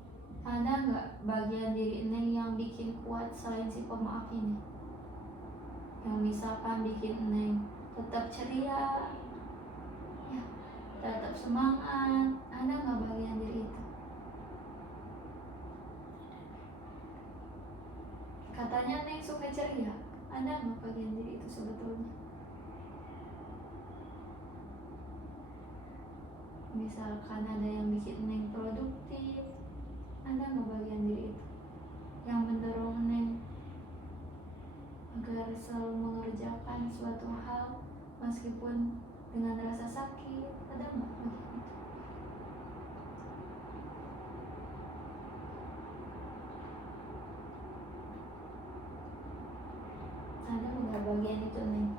Ada nggak bagian diri Neng yang bikin kuat selain si pemaaf ini? Yang misalkan bikin Neng tetap ceria, ya, tetap semangat. Ada nggak bagian diri itu? Katanya Neng suka ceria. Ada nggak bagian diri itu sebetulnya? Misalkan ada yang bikin Neng produktif, ada nggak bagian diri itu yang mendorong Neng agar selalu mengerjakan suatu hal meskipun dengan rasa sakit? Ada nggak bagian itu? Ada nggak bagian itu Neng?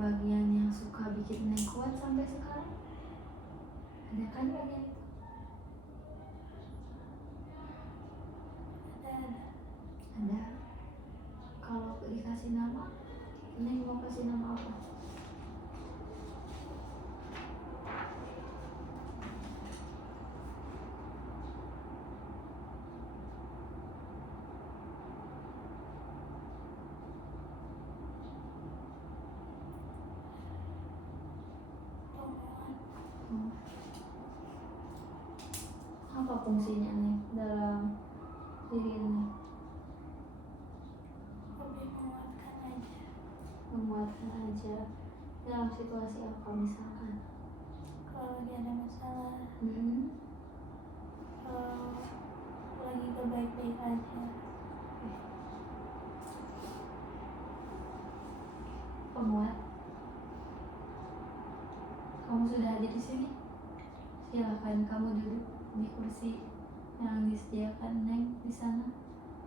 Bagian yang suka bikin Neng kuat sampai sekarang? Ada kan bagian itu? Ada. Kalau dikasih nama, Neng mau kasih nama apa? Apa fungsinya Neng dalam diri Neng? Lebih menguatkan aja. Menguatkan aja dalam situasi apa misalkan? Kalau lagi ada masalah, kalau lagi gak baik-baik aja. Penguat. Kamu sudah hadir di sini? Silakan kamu duduk di kursi yang disediakan Neng di sana.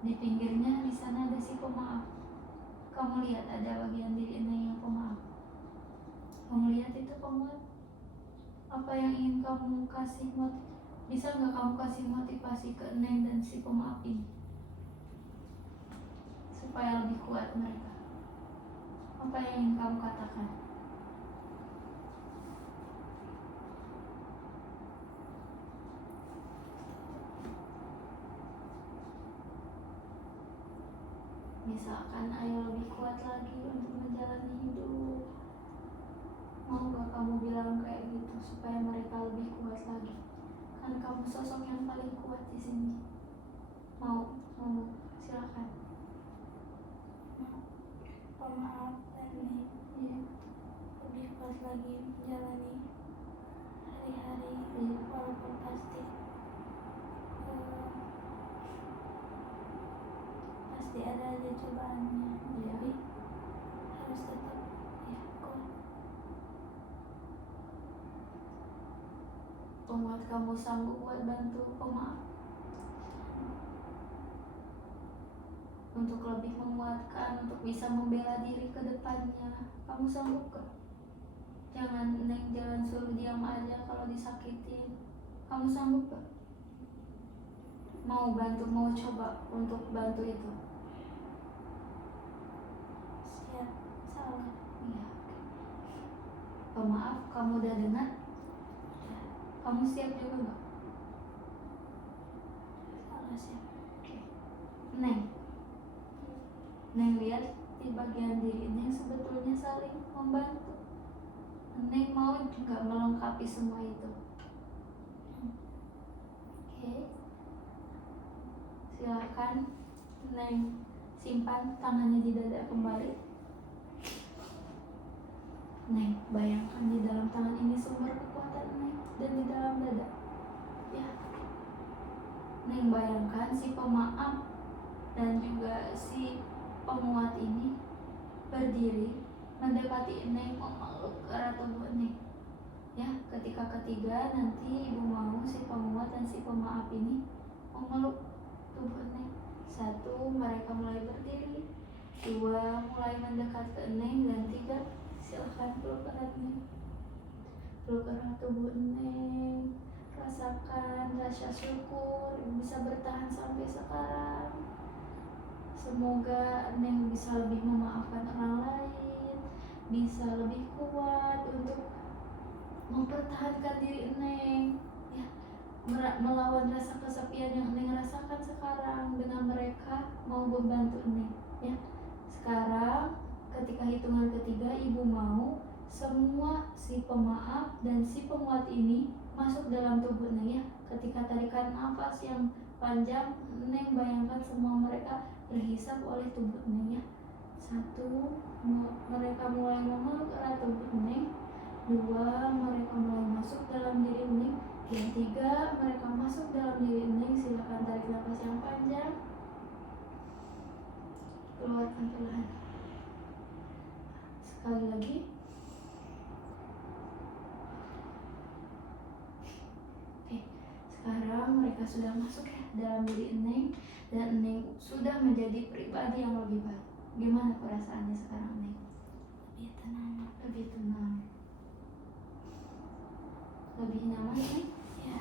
Di pinggirnya di sana ada si pemaaf. Kamu lihat ada bagian diri Neng yang pemaaf. Kamu lihat itu penguat. Apa yang ingin kamu kasih bisa nggak kamu kasih motivasi ke Neng dan si pemaaf ini supaya lebih kuat mereka? Apa yang ingin kamu katakan? Misalkan ayo lebih kuat lagi untuk menjalani hidup. Mau gak kamu bilang kayak gitu supaya mereka lebih kuat lagi? Kan kamu sosok yang paling kuat di sini. Mau? Silakan. pemaaf dan Neng Iya. lebih ikhlas lagi menjalani hari-hari Iya. walaupun pasti pasti ada aja cobaannya, Iya. tapi harus tetap ya kuat. Pembuat kamu sanggup buat bantu pemaaf untuk lebih menguatkan, untuk bisa membela diri ke depannya. Kamu sanggup gak? Jangan suruh diam aja kalau disakitin. Kamu sanggup gak? Mau bantu, mau coba untuk bantu itu? Siap salah. Iya. Pemaaf, kamu udah dengar? Kamu siap juga gak? Salah siap. Neng lihat di bagian diri Neng sebetulnya saling membantu. Neng mau juga melengkapi semua itu. Oke. Silakan Neng simpan tangannya di dada kembali. Neng bayangkan di dalam tangan ini sumber kekuatan Neng dan di dalam dada. Ya. Neng bayangkan si pemaaf dan juga si penguat ini berdiri mendekati Neng, memeluk erat tubuh Neng. Ya, ketika ketiga nanti ibu mau si penguat dan si pemaaf ini memeluk tubuh Neng. 1, mereka mulai berdiri. 2, mulai mendekat ke Neng. Dan 3, silahkan peluk erat Neng. Peluk erat tubuh Neng. Rasakan rasa syukur bisa bertahan sampai sekarang. Semoga Neng bisa lebih memaafkan orang lain, bisa lebih kuat untuk mempertahankan diri Neng, ya, melawan rasa kesepian yang Neng rasakan sekarang dengan mereka mau membantu Neng. Ya, sekarang ketika hitungan ketiga ibu mau semua si pemaaf dan si penguat ini masuk dalam tubuh Neng. Ya, ketika tarikan nafas yang panjang, Neng bayangkan semua mereka terhisap oleh tubuh Neng. Ya, 1, mereka mulai memeluk erat tubuh Neng. 2, mereka mulai masuk dalam diri Neng. Yang 3, mereka masuk dalam diri Neng. Silakan tarik nafas yang panjang, keluarkan perlahan. Sekali lagi. Oke, sekarang mereka sudah masuk ya dalam diri Neng dan Neng sudah menjadi pribadi yang lebih baik. Gimana perasaannya sekarang Neng? Lebih tenang. Lebih tenang, lebih nyaman Neng? Ya.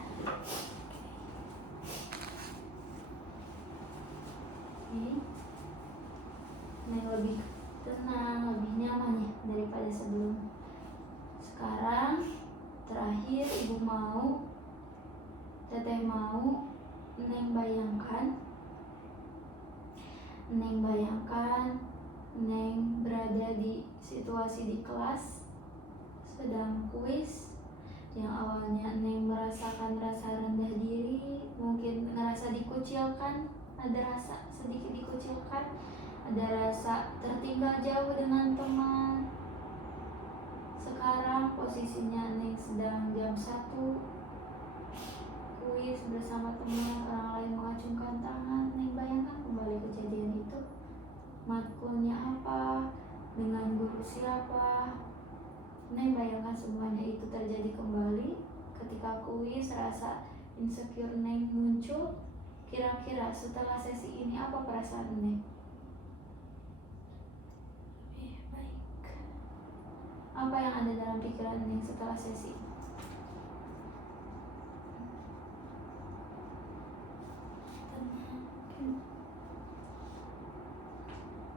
Oke. Neng lebih tenang, lebih nyaman ya daripada sebelum. Sekarang terakhir ibu mau, teteh mau Neng bayangkan Neng berada di situasi di kelas sedang kuis yang awalnya Neng merasakan rasa rendah diri, mungkin ngerasa dikucilkan, ada rasa sedikit dikucilkan, ada rasa tertinggal jauh dengan teman. Sekarang posisinya Neng sedang jam 1 kuis bersama teman, orang lain mengacungkan tangan. Neng bayangkan kembali kejadian itu, matkulnya apa, dengan guru siapa. Neng bayangkan semuanya itu terjadi kembali. Ketika kuis rasa insecure Neng muncul. Kira-kira setelah sesi ini apa perasaan Neng? Lebih baik. Apa yang ada dalam pikiran Neng setelah sesi?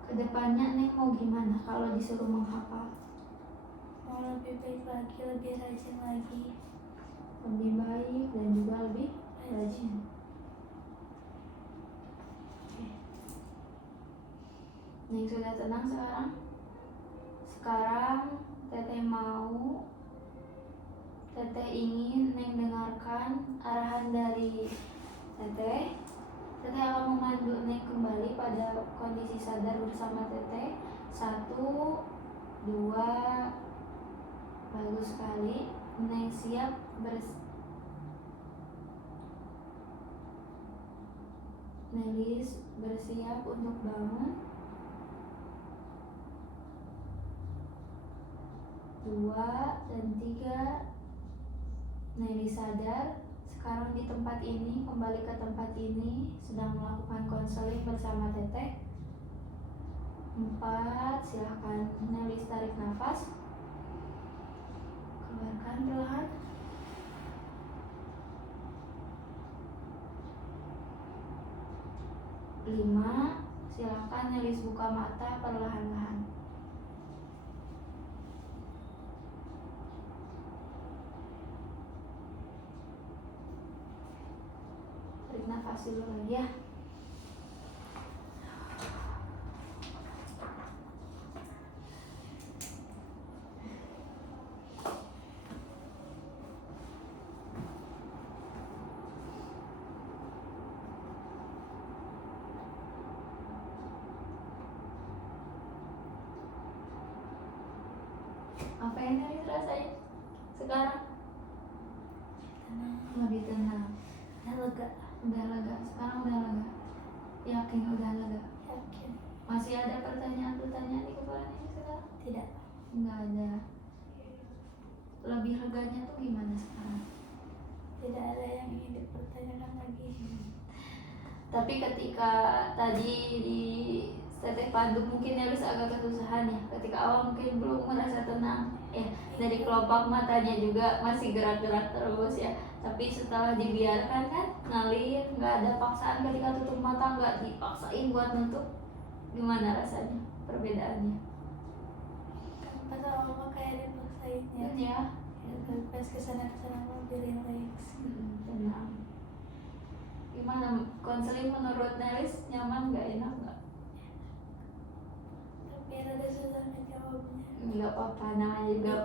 Kedepannya Neng mau gimana kalau disuruh menghafal? Mau lebih baik lagi, lebih rajin lagi. Lebih baik dan juga lebih rajin. Oke. Neng sudah tenang sekarang? Sekarang Teteh ingin Neng dengarkan arahan dari Teteh. Teteh akan memandu Neng kembali pada kondisi sadar bersama Teteh 1, 2, bagus sekali. Neng siap Nelis bersiap untuk bangun. 2 dan 3. Nelis sadar sekarang di tempat ini, kembali ke tempat ini, sedang melakukan konseling bersama Teteh. 4, silahkan Nelis tarik nafas, keluarkan perlahan. 5, silahkan Nelis buka mata perlahan-lahan. Tarik nafas dulu lagi ya. Apa yang Nelis rasain sekarang? Lebih tenang. Lega. Udah lega, sekarang udah lega. Yakin udah lega? Yakin. Masih ada pertanyaan-pertanyaan di kepala Nelis sekarang? Tidak. Enggak ada. Lebih leganya tuh gimana sekarang? Tidak ada yang ingin dipertanyakan lagi. Tapi ketika tadi di Teteh Pandu mungkin Nelis agak kesusahan ya. Ketika awal mungkin belum merasa tenang ya. Dari kelopak matanya juga masih gerak-gerak terus ya. Tapi setelah dibiarkan kan ngalir, nggak ada paksaan. Ketika tutup mata nggak dipaksain buat nutup. Gimana rasanya perbedaannya? Kan pas awal kayak dipaksain ya. Ya. Pas kesana lebih relax. Tenang. Gimana konseling menurut Nelis, nyaman nggak, enak nggak? Tapi ada susah menjawabnya. Nggak apa-apa, namanya juga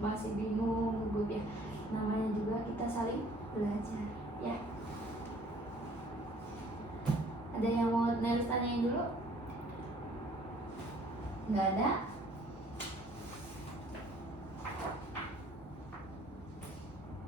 masih bingung, gugup ya. Namanya juga kita saling belajar ya. Ada yang mau Nelis tanyain dulu? Nggak ada?